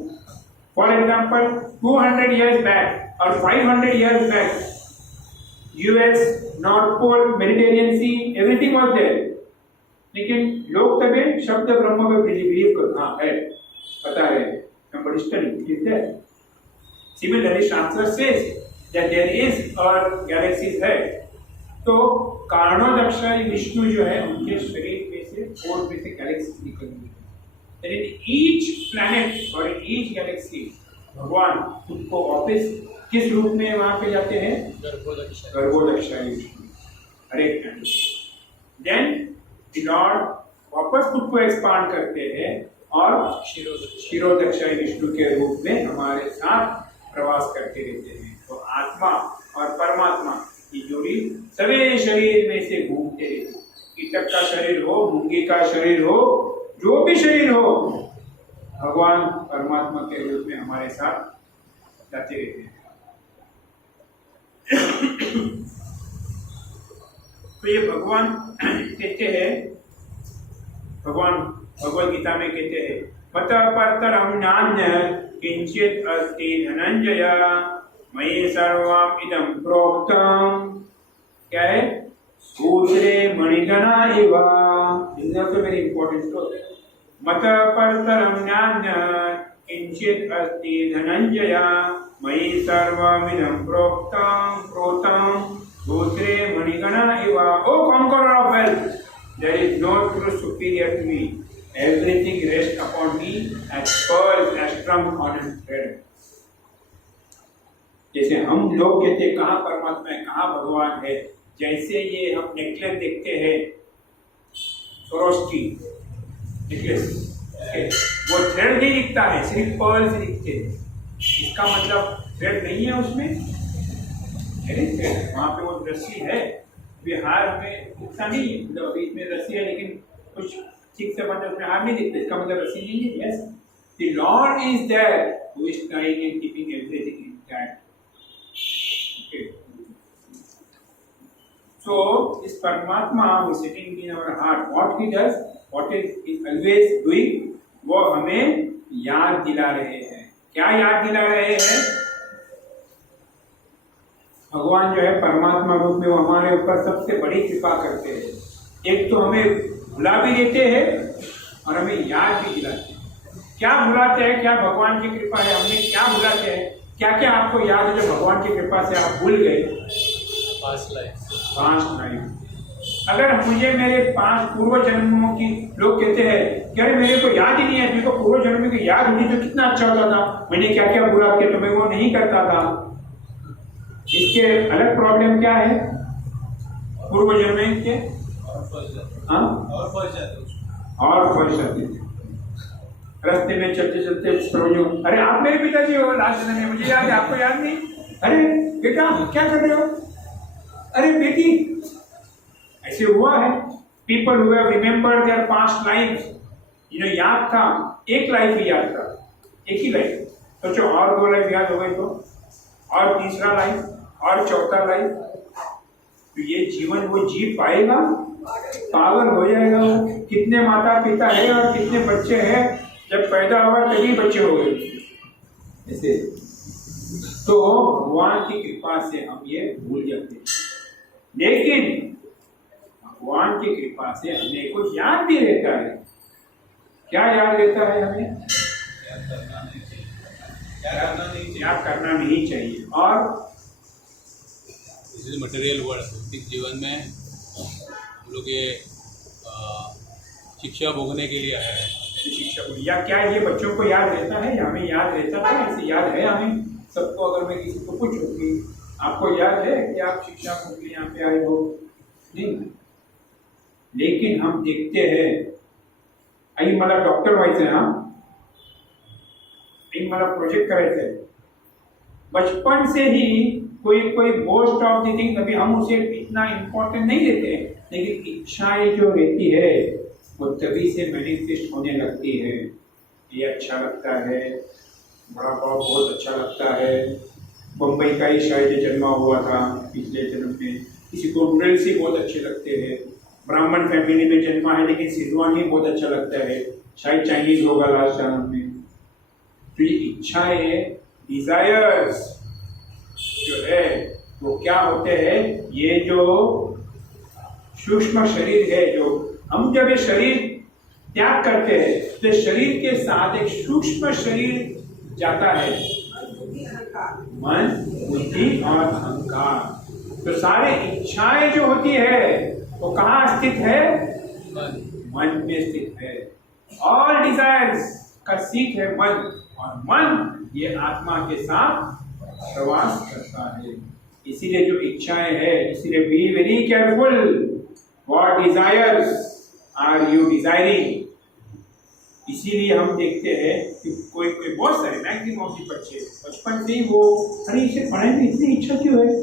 फॉर एग्जाम्पल 200 years बैक और 500 years back US, north pole, Mediterranean sea, everything was there, लेकिन लोग तभी शब्द ब्रह्म में बिलीव करना है, पता है, number study is there. Similarly शास्त्र सेज दैट देयर इज और गैलेक्सीज है। तो कारणोदक्षाई विष्णु जो है उनके शरीर में से 4 में से गैलेक्सीज निकल रही है। इन ईच प्लैनेट और इन ईच गैलेक्सी भगवान उनको वापस किस रूप में वहां पे जाते हैं? गर्भोदक्षाई विष्णु। हरे कृष्ण। देन लॉर्ड वापस खुद को एक्सपांड करते हैं और क्षीरोदक्षाई विष्णु के रूप में हमारे साथ प्रवास करते रहते हैं। तो आत्मा और परमात्मा की जोड़ी सभी शरीर में से घूमते रहते हैं। कीटक का शरीर हो, मूंगी का शरीर हो, जो भी शरीर हो, भगवान परमात्मा के रूप में हमारे साथ जाते रहते हैं। तो ये भगवान कहते हैं, भगवान भगवद गीता में कहते हैं, मत परतरम नान्य किंचित अस्ति धनंजय मयि सर्वम इदं प्रोक्तम। क्या है? सूत्रे मणिगणा इव। This is also very important. मत परतरम नान्य किंचित अस्ति धनंजय मयि सर्वमिदं प्रोक्तम सूत्रे मणिगणा इव। ओ conqueror of wealth, there is no truth superior to me. Everything rests upon me as pearls as strung on a thread. जैसे हम लोग कहते हैं कहाँ परमात्मा है, कहाँ भगवान है, जैसे ये हम नेकलेस देखते हैं, स्वरोष्ठी नेकलेस, वो थ्रेड नहीं दिखता है, सिर्फ पर्ल्स दिखते हैं। इसका मतलब थ्रेड नहीं है उसमें, वहाँ पे वो रस्सी है। बिहार में इतना नहीं है, मतलब अभी इसमें रस्सी है लेकिन कुछ ठीक से मतलब उसमें हार नहीं दिखता, इसका मतलब रस्सी नहीं है। Yes, the lord is there who is trying and keeping everything intact. Okay, so इस परमात्मा who sitting in our heart, what he does, what is always doing, वो हमें याद दिला रहे हैं। क्या याद दिला रहे हैं? भगवान जो है परमात्मा रूप में वो हमारे ऊपर सबसे बड़ी कृपा करते हैं। एक तो हमें भुला भी देते हैं और हमें याद भी दिलाते हैं। क्या भुलाते हैं? क्या भगवान की कृपा है, हमने क्या भुलाते हैं? क्या क्या आपको याद है जो भगवान की कृपा से आप भूल गए? 5 लाइफ। अगर मुझे मेरे 5 पूर्व जन्मों की लोग कहते हैं कि अरे मेरे को याद ही नहीं है, मेरे को पूर्व जन्म की याद होती तो कितना अच्छा होता था, मैंने क्या क्या बुरा किया तो मैं वो नहीं करता था। इसके अलग प्रॉब्लम क्या है? पूर्व जन्म के और ख्वाहिश आती थी। रास्ते में चलते चलते समझो, अरे आप मेरे पिताजी हो, लास्ट में मुझे याद है, आपको याद नहीं? अरे बेटा क्या कर रहे हो? अरे बेटी, ऐसे हुआ है। People who have remembered there past life, याद था, एक लाइफ ही याद था, एक ही लाइफ। सोचो और 2 लाइफ याद हो गई तो, और तीसरा लाइफ, और चौथा लाइफ, तो ये जीवन वो जी पाएगा? पागल हो जाएगा वो। कितने माता पिता है और कितने बच्चे हैं, जब पैदा हुआ तभी बच्चे हो गए ऐसे। तो भगवान की कृपा से हम ये भूल जाते हैं, लेकिन भगवान की कृपा से हमें कुछ याद भी रहता है। क्या याद रहता है हमें? याद करना नहीं चाहिए। और मटेरियल वर्ल्ड, भौतिक जीवन में हम लोग ये शिक्षा भोगने के लिए आए हैं। शिक्षा को या क्या ये बच्चों को याद रहता है या हमें याद रहता था? ऐसे याद है हमें सबको? अगर मैं किसी को पूछूं कि आपको याद है कि आप शिक्षा के लिए यहाँ पे आए हो? नहीं। लेकिन हम देखते हैं, आई मला डॉक्टर व्हायचं है, मला प्रोजेक्ट करायचं है। बचपन से ही कोई मोस्ट ऑफ द थिंग, अभी हम उसे इतना इम्पोर्टेंट नहीं देते, लेकिन इच्छाएं जो रहती है वो तभी से मैनिफेस्ट होने लगती है। ये अच्छा लगता है, बड़ा पाव बहुत अच्छा लगता है। बम्बई का ही शायद जन्मा हुआ था पिछले जन्म में। किसी को नूडल्स ही बहुत अच्छे लगते हैं। ब्राह्मण फैमिली में जन्मा है लेकिन सिजवान ही बहुत अच्छा लगता है, शायद चाइनीज होगा लास्ट जन्म में। तो ये इच्छाएं, डिजायर्स जो है वो क्या होते हैं? ये जो सूक्ष्म शरीर है, जो हम जब ये शरीर त्याग करते हैं तो शरीर के साथ एक सूक्ष्म शरीर जाता है, मन, बुद्धि और अहंकार। तो सारे इच्छाएं जो होती है वो कहाँ स्थित है? मन में स्थित है। ऑल डिजायर्स का सीट है मन, और मन ये आत्मा के साथ प्रवास करता है। इसीलिए जो इच्छाएं है, इसीलिए be very careful, what desires are you desiring. इसीलिए हम देखते हैं कि कोई बहुत सारे मैक्सिमम ऑफ बच्चे बचपन से ही वो, अरे इसे पढ़ाई में इतनी इच्छा क्यों है,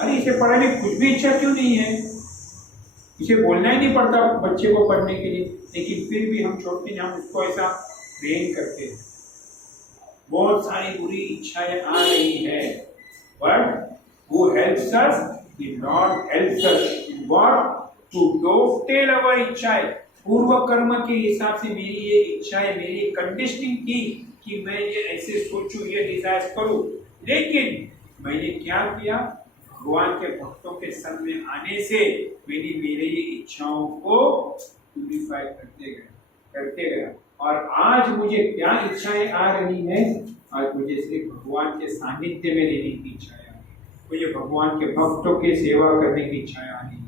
अरे इसे पढ़ाई में कुछ भी इच्छा क्यों नहीं है, इसे बोलना ही नहीं पड़ता बच्चे को पढ़ने के लिए, लेकिन फिर भी हम छोड़ते हैं, हम उसको ऐसा ट्रेन करते हैं। बहुत सारी बुरी इच्छाएं आ रही है, but who helps us? The Lord helps us. What? To dovetail our इच्छाएं। पूर्व कर्म के हिसाब से मेरी ये इच्छाएं, मेरी कंडीशनिंग थी कि मैं ये ऐसे सोचूं, ये डिजायर करूं, लेकिन मैंने क्या किया? भगवान के भक्तों के संग में आने से मेरी मेरी इच्छाओं को प्यूरिफाई करते गया। और आज मुझे क्या इच्छाएं आ रही हैं? आज मुझे सिर्फ भगवान के सानिध्य में रहने की इच्छाएं आ रही है, मुझे भगवान के भक्तों की सेवा करने की इच्छाएं आ रही है।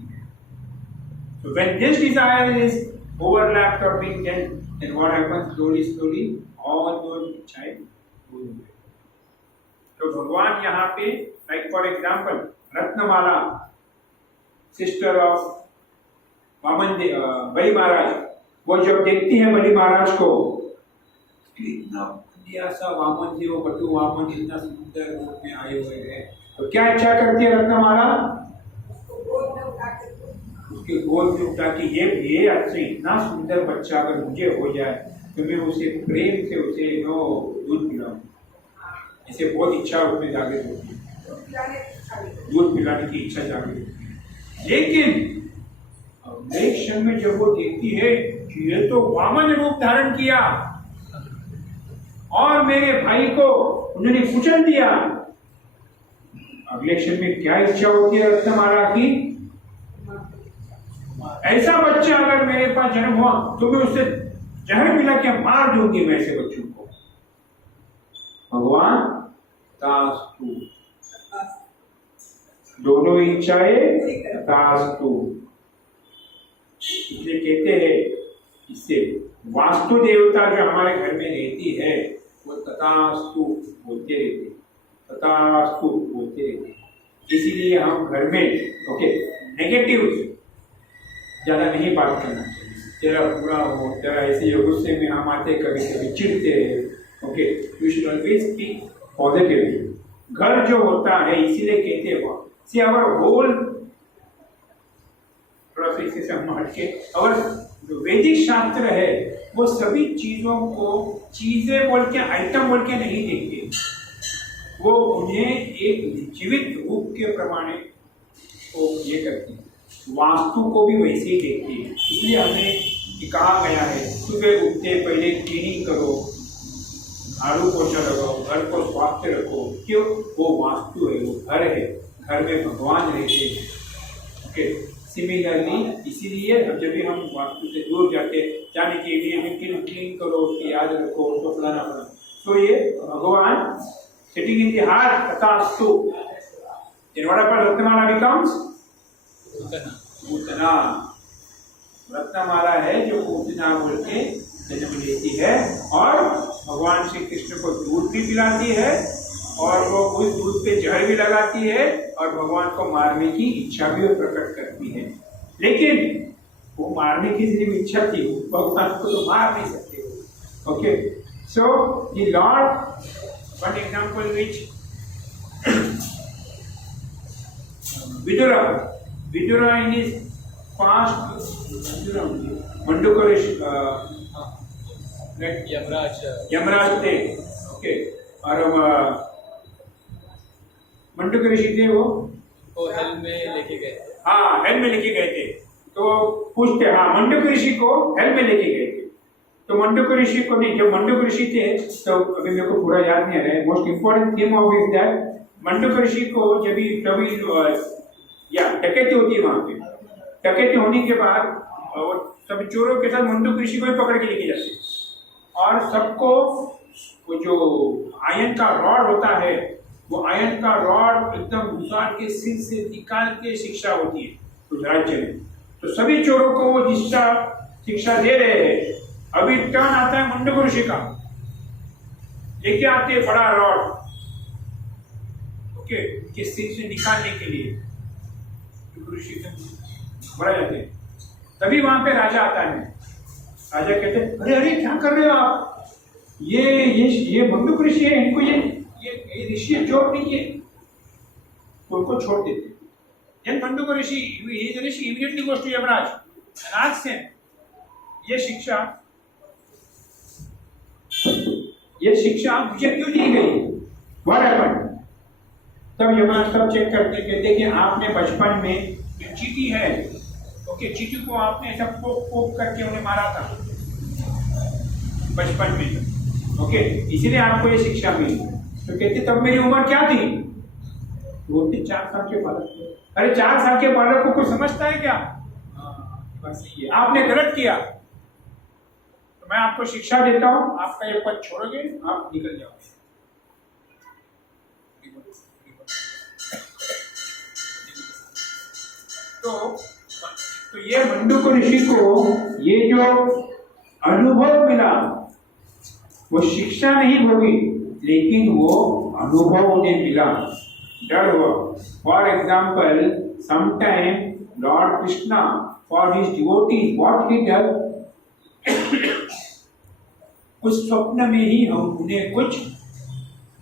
So when this desire is overlapped or being done, then what happens? Slowly all those इच्छाएं भूल गए। तो भगवान यहाँ पे, like for example, Ratnamala, sister of Vaman Bali Maharaj, वो जब देखती है बलि महाराज को, इतना सा वामन जी, वो बटू वामन इतना सुंदर रूप में आए हुए हैं, तो क्या इच्छा करती है रत्नमाला? उसके गोद में उठा के ये अच्छा इतना सुंदर बच्चा अगर मुझे हो जाए तो मैं उसे प्रेम से उसे दूध पिलाऊं। ऐसे बहुत इच्छा उसमें जागृत होती है, दूध पिलाने की इच्छा जागृत होती है। लेकिन एक क्षण में जब वो देखती है कि ये तो वामन रूप धारण किया और मेरे भाई को उन्होंने कुचल दिया, अगले क्षण में क्या इच्छा होती है रत्नमाला की? ऐसा बच्चा अगर मेरे पास जन्म हुआ तो मैं उससे जहर मिला के मार दूंगी मैं ऐसे बच्चों को। भगवान तास्तु, दोनों इच्छाएं तास्तु। इसलिए कहते हैं, इससे वास्तु देवता जो हमारे घर में रहती है वो तथास्तु बोलते रहते, तथास्तु बोलते रहते। इसीलिए हम घर में नेगेटिव ज्यादा नहीं बात करना चाहिए। तेरा पूरा हो, तेरा ऐसे गुस्से में हम आते कभी कभी चिढ़ते हैं। Okay, you should always speak positively. घर जो होता है इसीलिए कहते हैं वो सी आवर होल प्रोसेस से हम हटके, और जो वैदिक शास्त्र है वो सभी चीजों को चीजें बोल के, आइटम बोल के नहीं देखते, वो उन्हें एक जीवित रूप के प्रमाणे वो ये करती है। वास्तु को भी वैसे ही देखती है। इसलिए हमें कहा गया है सुबह उठते पहले क्लीनिंग करो, झाड़ू पोछा लगाओ, घर को स्वास्थ्य रखो। क्यों? वो वास्तु है, वो घर है, घर में भगवान रहते हैं। ओके, सिमिलरली इसीलिए जब भी हम वास्तु से दूर जाने के लिए हमें क्लीन करो, उसकी याद रखो, उसको फलाना फलाना। तो ये भगवान सिटिंग इन द हार्ट तथास्तु। then what happens? Ratnamala becomes Putana. Ratnamala है जो पूतना बोल के जन्म लेती है और भगवान श्री कृष्ण को दूध भी पिलाती है और वो उस दूध पे जहर भी लगाती है और भगवान को मारने की इच्छा भी प्रकट करती है। लेकिन वो मारने की सिर्फ इच्छा थी, भगवान को तो मार नहीं सकते। Okay, so the Lord, one example which Vidura in his past, Mandukya Yamraj थे। ओके, और मंडूक ऋषि थे, वो हेल में लेके गए। हाँ, हेल में लेके गए थे। तो पूछते, हाँ, मंडूक ऋषि को हेल में लेके गए थे। तो मंडूक ऋषि को नहीं, जब मंडूक ऋषि थे तो अभी मेरे को पूरा याद नहीं आ रहा है। Most important thing of is that Manduk Rishi को जब भी या डकैती होती है वहां पे, डकैती होने के बाद सब चोरों के साथ मंडूक ऋषि को भी पकड़ के लेके जाते और सबको वो जो आयन का रॉड होता है, वो आयन का रॉड एकदम घुसा के सिर से निकाल के शिक्षा होती है उस राज्य में। तो सभी चोरों को वो शिक्षा दे रहे हैं। अभी टर्न आता है मंडूक ऋषि का, लेके आते हैं बड़ा रॉड, ओके, के सिर से निकालने के लिए ऋषि घबरा जाते हैं। तभी वहां पे राजा आता है। राजा कहते हैं, अरे अरे क्या कर रहे हो आप, ये मंडूक ऋषि है, इनको ये ऋषि चोर नहीं है, तो उनको छोड़ देते। Then Manduk Rishi immediately goes to Yamraj and asks him, ये शिक्षा मुझे क्यों दी गई? What happened? तब यमराज तब चेक करते, कहते कि आपने बचपन में जो चींटी है, ओके, चींटी को आपने ऐसा पोक करके उन्हें मारा था बचपन में, ओके, इसीलिए आपको ये शिक्षा मिली। तो कहते तब मेरी उम्र क्या थी? बोलते 4 साल के बालक। अरे 4 साल के बालक को कोई समझता है क्या? बस ये आपने गलत किया, तो मैं आपको शिक्षा देता हूं, आपका ये पद छोड़ोगे, आप निकल जाओगे। तो ये मंडूक ऋषि को ये जो अनुभव मिला, वो शिक्षा नहीं भोगी, लेकिन वो अनुभव उन्हें मिला, डर हुआ। For example, sometime Lord Krishna for his devotees what he does, उस स्वप्न में ही हम उन्हें कुछ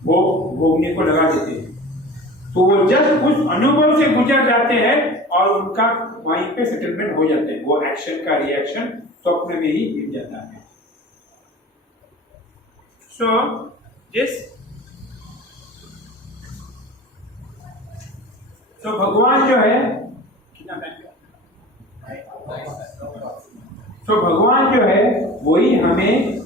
भोगने को लगा देते हैं। तो वो जस्ट उस अनुभव से गुजर जाते हैं और उनका वहीं पे सेटलमेंट हो जाते हैं। वो एक्शन का रिएक्शन स्वप्न में ही मिल जाता है। सो भगवान जो है, भगवान जो है वही हमें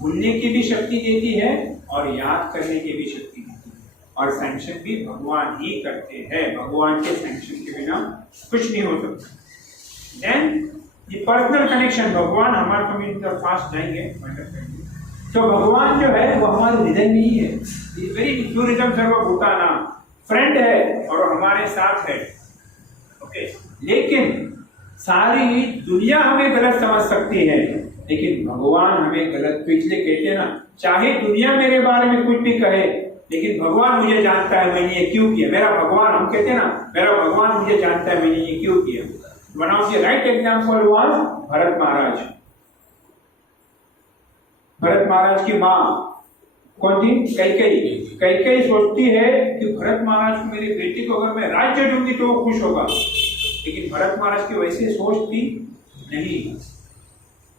भूलने की भी शक्ति देती है और याद करने की भी शक्ति देती है, और सैंक्शन भी भगवान ही करते हैं। भगवान के सैंक्शन के बिना कुछ नहीं हो सकता। देन द पर्सनल कनेक्शन, भगवान हमारे को भी फास्ट जाएंगे। तो भगवान जो है वो हमारे हृदय में ही है। वेरी टूरिज्म सर्वभूतानां, फ्रेंड है और हमारे साथ है, ओके। लेकिन सारी दुनिया हमें गलत समझ सकती है, लेकिन भगवान हमें गलत, तो इसलिए कहते हैं ना, चाहे दुनिया मेरे बारे में कुछ भी कहे, लेकिन भगवान मुझे जानता है मैंने ये क्यों किया। मेरा भगवान, हम कहते हैं ना, मेरा भगवान मुझे जानता है मैंने ये क्यों किया। One of the right example was Bharat Maharaj. Bharat Maharaj की माँ कौन थी? कैकेयी। कैकेयी सोचती है कि भरत महाराज को, मेरी बेटी को अगर मैं राज्य दूंगी तो वो खुश होगा, लेकिन भरत महाराज की वैसी सोच थी नहीं।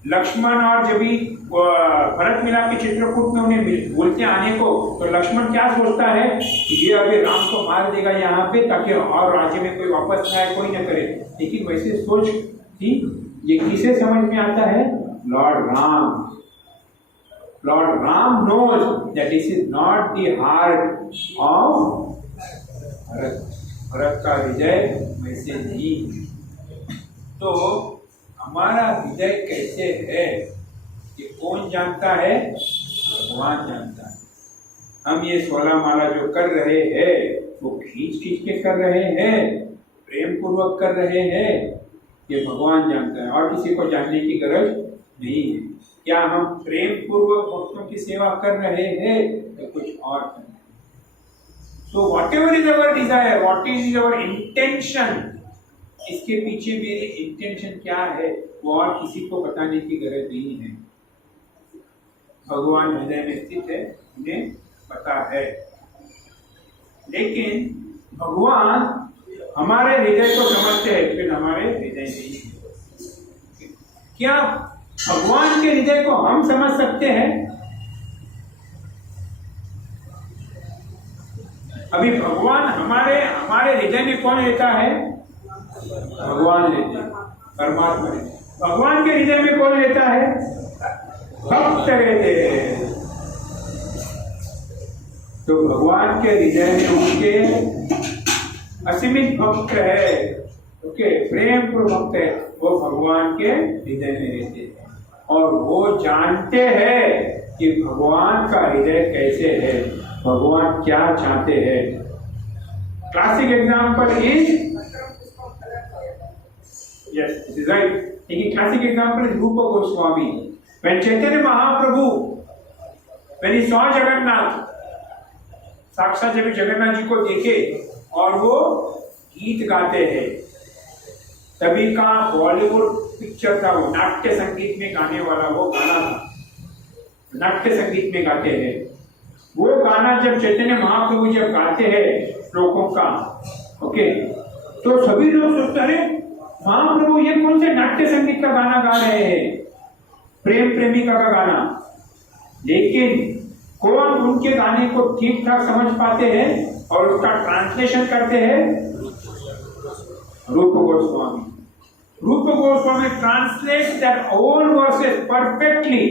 लक्ष्मण और जब भी भरत मिला के चित्रकूट में उन्हें बोलते आने को, तो लक्ष्मण क्या सोचता है कि ये अभी राम को मार देगा यहाँ पे, ताकि और राज्य में कोई वापस न आए, कोई न करे। लेकिन वैसे सोच थी। ये किसे समझ में आता है? Lord Ram. Lord Ram knows that this is not the heart of Bharat. Bharat का हृदय वैसे नहीं। तो हमारा हृदय कैसे है ये कौन जानता है? भगवान जानता है। हम ये 16 माला जो कर रहे हैं वो खींच खींच के कर रहे हैं, प्रेम पूर्वक कर रहे हैं, ये भगवान जानता है और किसी को जानने की गरज नहीं है। क्या हम प्रेम पूर्वक भक्तों की सेवा कर रहे हैं या कुछ और कर रहे हैं? So whatever is our desire, what is our intention, इसके पीछे मेरी इंटेंशन क्या है वो और किसी को बताने की गरज नहीं है। भगवान हृदय में स्थित है, उन्हें पता है। लेकिन भगवान हमारे हृदय को समझते हैं, फिर हमारे हृदय नहीं है। क्या भगवान के हृदय को हम समझ सकते हैं? अभी भगवान हमारे हृदय में कौन रहता है? भगवान रहते हैं, परमात्मा रहते हैं। भगवान के हृदय में कौन रहता है? भक्त रहते हैं। तो भगवान के हृदय में उनके असीमित भक्त है, ओके, प्रेम भक्त है, वो भगवान के हृदय में रहते हैं और वो जानते हैं कि भगवान का हृदय कैसे है, भगवान क्या चाहते हैं। Classic example is, yes this is right, लेकिन क्लासिक एग्जाम्पल इज रूप Goswami. When Chaitanya Mahaprabhu, when he saw Jagannath, साक्षात जब जगन्नाथ जी को देखे और वो गीत गाते हैं, तभी का बॉलीवुड पिक्चर था वो, नाट्य संगीत में गाने वाला वो गाना था, नाट्य संगीत में गाते हैं। वो गाना जब चैतन्य महाप्रभु जब गाते हैं श्लोकों का, ओके, तो सभी लोग सोचते हैं महाप्रभु ये कौन से नाट्य संगीत का गाना गा रहे हैं, प्रेम प्रेमिका का गाना। लेकिन कौन उनके गाने को ठीक ठाक समझ पाते हैं और उसका ट्रांसलेशन करते हैं? रूप गोस्वामी। रूप Goswami translate that all versus perfectly.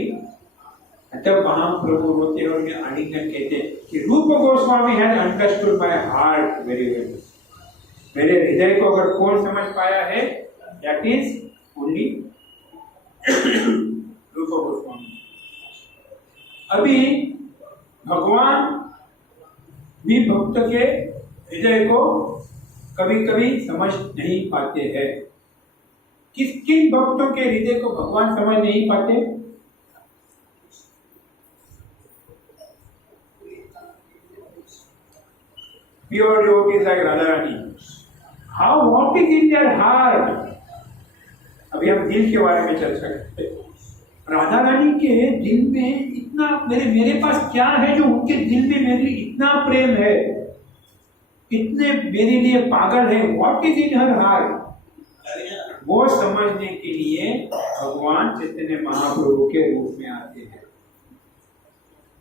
तब महाप्रभु रोते हैं और उन्हें आलिंगन कहते हैं कि रूप Goswami has understood my heart very well. मेरे हृदय को अगर कौन समझ पाया है, दैट इज ओनली रूप गोस्वामी। अभी भगवान भी भक्त के हृदय को कभी कभी समझ नहीं पाते हैं। किन भक्तों के हृदय को भगवान समझ नहीं पाते? Pure devotees like Radha Rani. How what is in their heart? अभी हम दिल के बारे में चर्चा करते हैं। राधा रानी के दिल में इतना मेरे पास क्या है जो उनके दिल में मेरे लिए इतना प्रेम है, इतने मेरे लिए पागल है। What is in her heart? वो समझने के लिए भगवान चैतन्य महाप्रभु के रूप में आते हैं।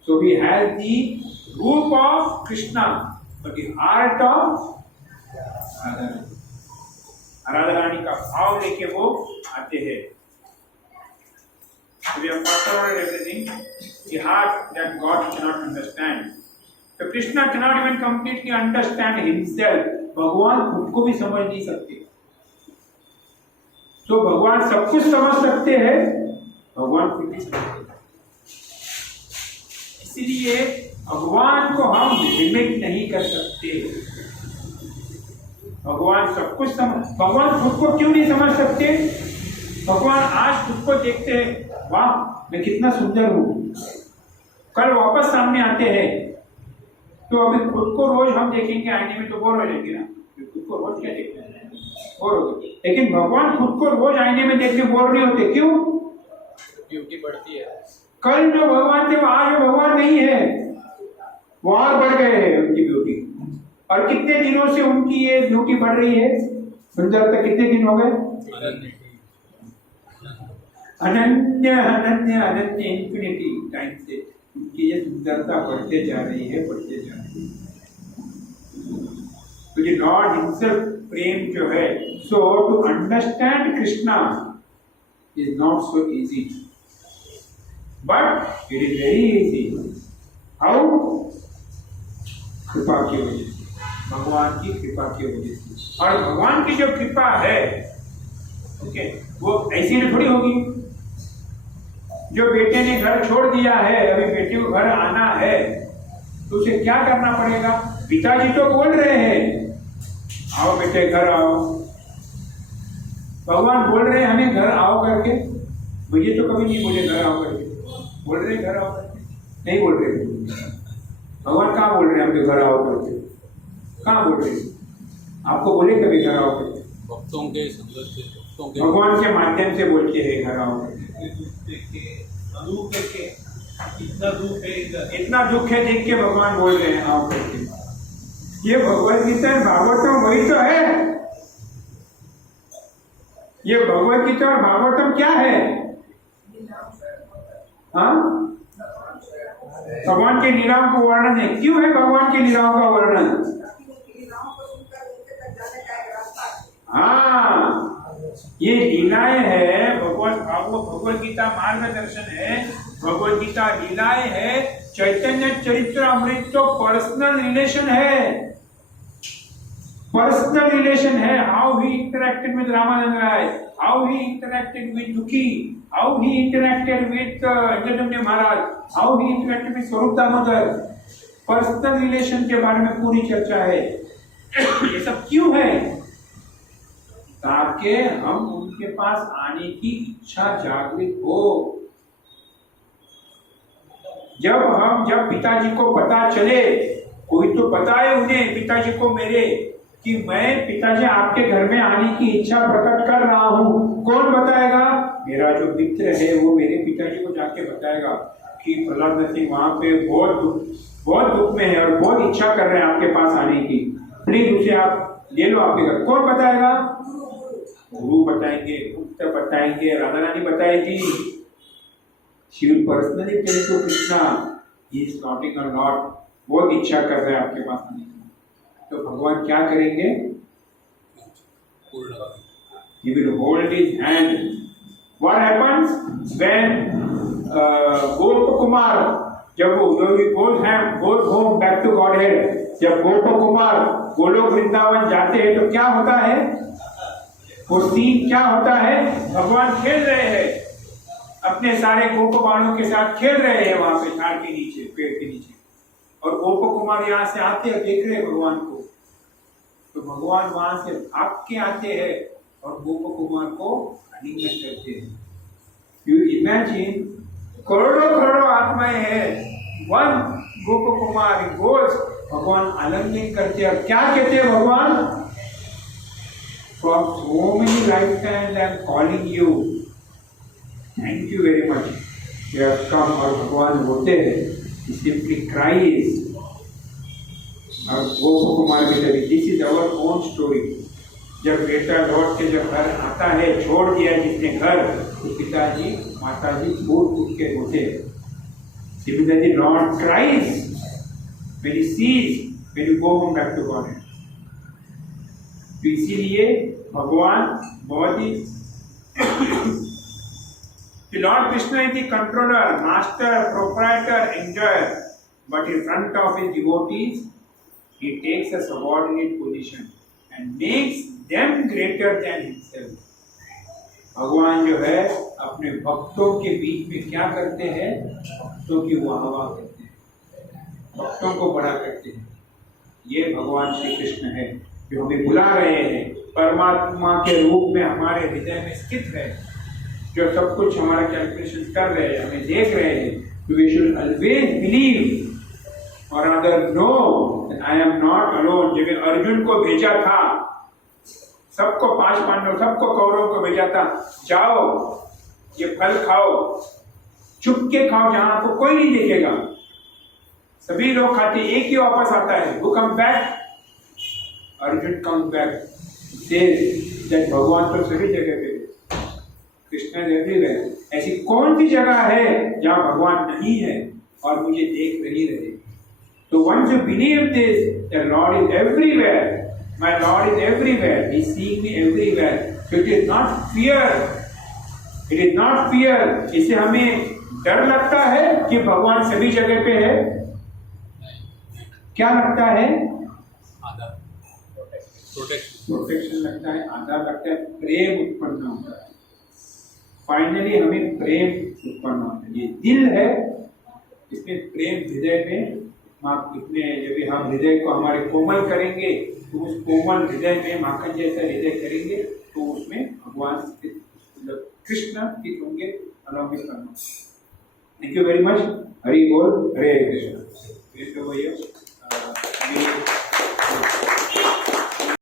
So we have the roop of Krishna but the heart of Radha Rani. Radha Rani का भाव लेके वो आते हैं। We have talked about everything. The heart that God cannot understand. So Krishna cannot even completely understand himself. भगवान खुद को भी समझ नहीं सकते। तो भगवान सब कुछ समझ सकते हैं, भगवान खुद नहीं समझते। इसलिए भगवान को हम लिमिट नहीं कर सकते। भगवान सब कुछ भगवान खुद को क्यों नहीं समझ सकते? भगवान आज खुद को देखते हैं, वाह मैं कितना सुंदर हूं। कल वापस सामने आते हैं तो अभी खुद को रोज हम देखेंगे आईने में तो बोर हो जाएंगे ना। खुद को रोज क्या देखते हैं, बोर होते। लेकिन भगवान खुद को रोज आईने में देख के बोर नहीं होते। क्यों? ब्यूटी बढ़ती है। कल जो भगवान थे वो आज वो भगवान नहीं है, वो और बढ़ गए हैं उनकी ब्यूटी। और कितने दिनों से उनकी ये ब्यूटी बढ़ रही है, सुंदरता कितने दिन हो गए? अनन्य अनन्य अनन्य इंफिनिटी टाइम से उनकी ये सुंदरता बढ़ते जा रही है, बढ़ते जा रही है। तो ये लॉर्ड हिमसेल्फ प्रेम जो है, so to understand Krishna is not so easy, but it is very easy. How? कृपा की वजह से, भगवान की कृपा की वजह से। और भगवान की जो कृपा है, ओके, वो ऐसी नहीं थोड़ी होगी। जो बेटे ने घर छोड़ दिया है, अभी बेटे को घर आना है, तो उसे क्या करना पड़ेगा? पिताजी तो बोल रहे हैं आओ बेटे घर आओ, भगवान बोल रहे हैं हमें घर आओ करके। मुझे तो कभी नहीं बोले घर आओ करके, बोल रहे घर आओ करके नहीं बोल रहे। भगवान कहाँ बोल रहे हैं हमको घर आओ करके? कहाँ बोल रहे हैं? आपको बोले कभी घर आओ करके? भक्तों के संगत से, भक्तों के भगवान के माध्यम से बोलते हैं घर आओ करके। इतना दुख है, इतना दुख है देख के भगवान बोल रहे हैं आओ करके। ये भगवत गीता भागवतम वही तो है। ये भगवत गीता और भागवतम क्या है? हाँ, भगवान के लीलाओं का वर्णन है। क्यों है भगवान के लीलाओं का वर्णन? हाँ, ये लीलाएं है, भगवत गीता मार्गदर्शन है, भगवत गीता लीलाएं है, चैतन्य चरित्र अमृत तो पर्सनल रिलेशन है, पर्सनल रिलेशन है। How he interacted with Ramanand Ray, how he interacted with Dukhi, how he interacted with Indradyumna Maharaj, how he interacted with Swarup Damodar. Personal relation के बारे में पूरी चर्चा है। ये सब क्यों है? ताकि हम उनके पास आने की इच्छा जागृत हो। जब पिताजी को पता चले, कोई तो बताए उन्हें पिताजी को मेरे कि मैं पिताजी आपके घर में आने की इच्छा प्रकट कर रहा हूँ। कौन बताएगा? मेरा जो मित्र है वो मेरे पिताजी को जाके बताएगा कि प्रहलाद सिंह वहां पे बहुत दुख में है और बहुत इच्छा कर रहे हैं आपके पास आने की, प्लीज उसे आप ले लो आपके घर। कौन बताएगा? गुरु बताएंगे, गुप्त बताएंगे, राधा रानी बताएगी। She will personally tell to Krishna, he is knocking or not, बहुत इच्छा कर रहे हैं आपके पास आने की। तो भगवान क्या करेंगे? He will hold his hand. What happens when Gopa Kumar, जब वो goes home back to Godhead, जब गोप कुमार गोलोक वृंदावन जाते हैं तो क्या होता है? वो सीन क्या होता है? भगवान खेल रहे हैं अपने सारे गोप बाणों के साथ, खेल रहे हैं वहां पे झाड़ के नीचे, पेड़ के नीचे। और गोप कुमार यहाँ से आते हैं, देख रहे हैं भगवान को। तो भगवान वहां से भाग के आते हैं और गोप कुमार को आलिंगन करते हैं। यू इमेजिन, करोड़ों आत्माएं हैं, वन गोप कुमार गोज, भगवान आलिंगन करते हैं। क्या कहते हैं भगवान? From so many lifetimes I am calling you. Thank you very much. You have come. और भगवान होते हैं, he simply cries. और गोप कुमार की तरह, this is our own story. जब बेटा लौट के जब घर आता है, छोड़ दिया जिसने घर, तो पिताजी माताजी फूट के रोते हैं। Similarly, Lord cries when he sees, when you go home back to God. तो इसीलिए भगवान बहुत ही lord Krishna is the controller, master, proprietor, enjoyer, but in front of his devotees he takes a subordinate position and makes them greater than himself. भगवान जो है अपने भक्तों के बीच में क्या करते हैं? भक्तों की वाहवा करते हैं, भक्तों को बड़ा करते हैं। ये भगवान श्री कृष्ण है जो हमें बुला रहे हैं, परमात्मा के रूप में हमारे हृदय में स्थित है, जो सब कुछ हमारा कैलकुलेशन कर रहे हैं, हमें देख रहे हैं। वी शुड ऑलवेज बिलीव और other know that I am not alone. जब अर्जुन को भेजा था, सबको 5 पांडव, सबको कौरवों को भेजा था, जाओ ये फल खाओ, चुपके खाओ जहां आपको कोई नहीं देखेगा। सभी लोग खाते, एक ही वापस आता है। Who comes back? Arjun comes back, says that भगवान तो सभी जगह पे, कृष्ण एवरीवेयर। ऐसी कौन सी जगह है जहां भगवान नहीं है और मुझे देख नहीं रहे? So once you believe this, the Lord is everywhere. My Lord is everywhere. He is seeing me everywhere. So it is not fear. It is not fear. इससे हमें डर लगता है कि भगवान सभी जगह पे है। क्या लगता है? आधार, प्रोटेक्शन लगता है, आधार लगता है, प्रेम उत्पन्न होता है। फाइनली हमें प्रेम उत्पन्न होता है। ये दिल है, इसमें प्रेम हृदय में, इसमें जब हम हृदय को हमारे कोमल करेंगे तो उस कोमल हृदय में माखन जैसा हृदय करेंगे तो उसमें भगवान मतलब कृष्ण स्थित होंगे along with. Thank you very much. Hari बोल, हरे कृष्ण।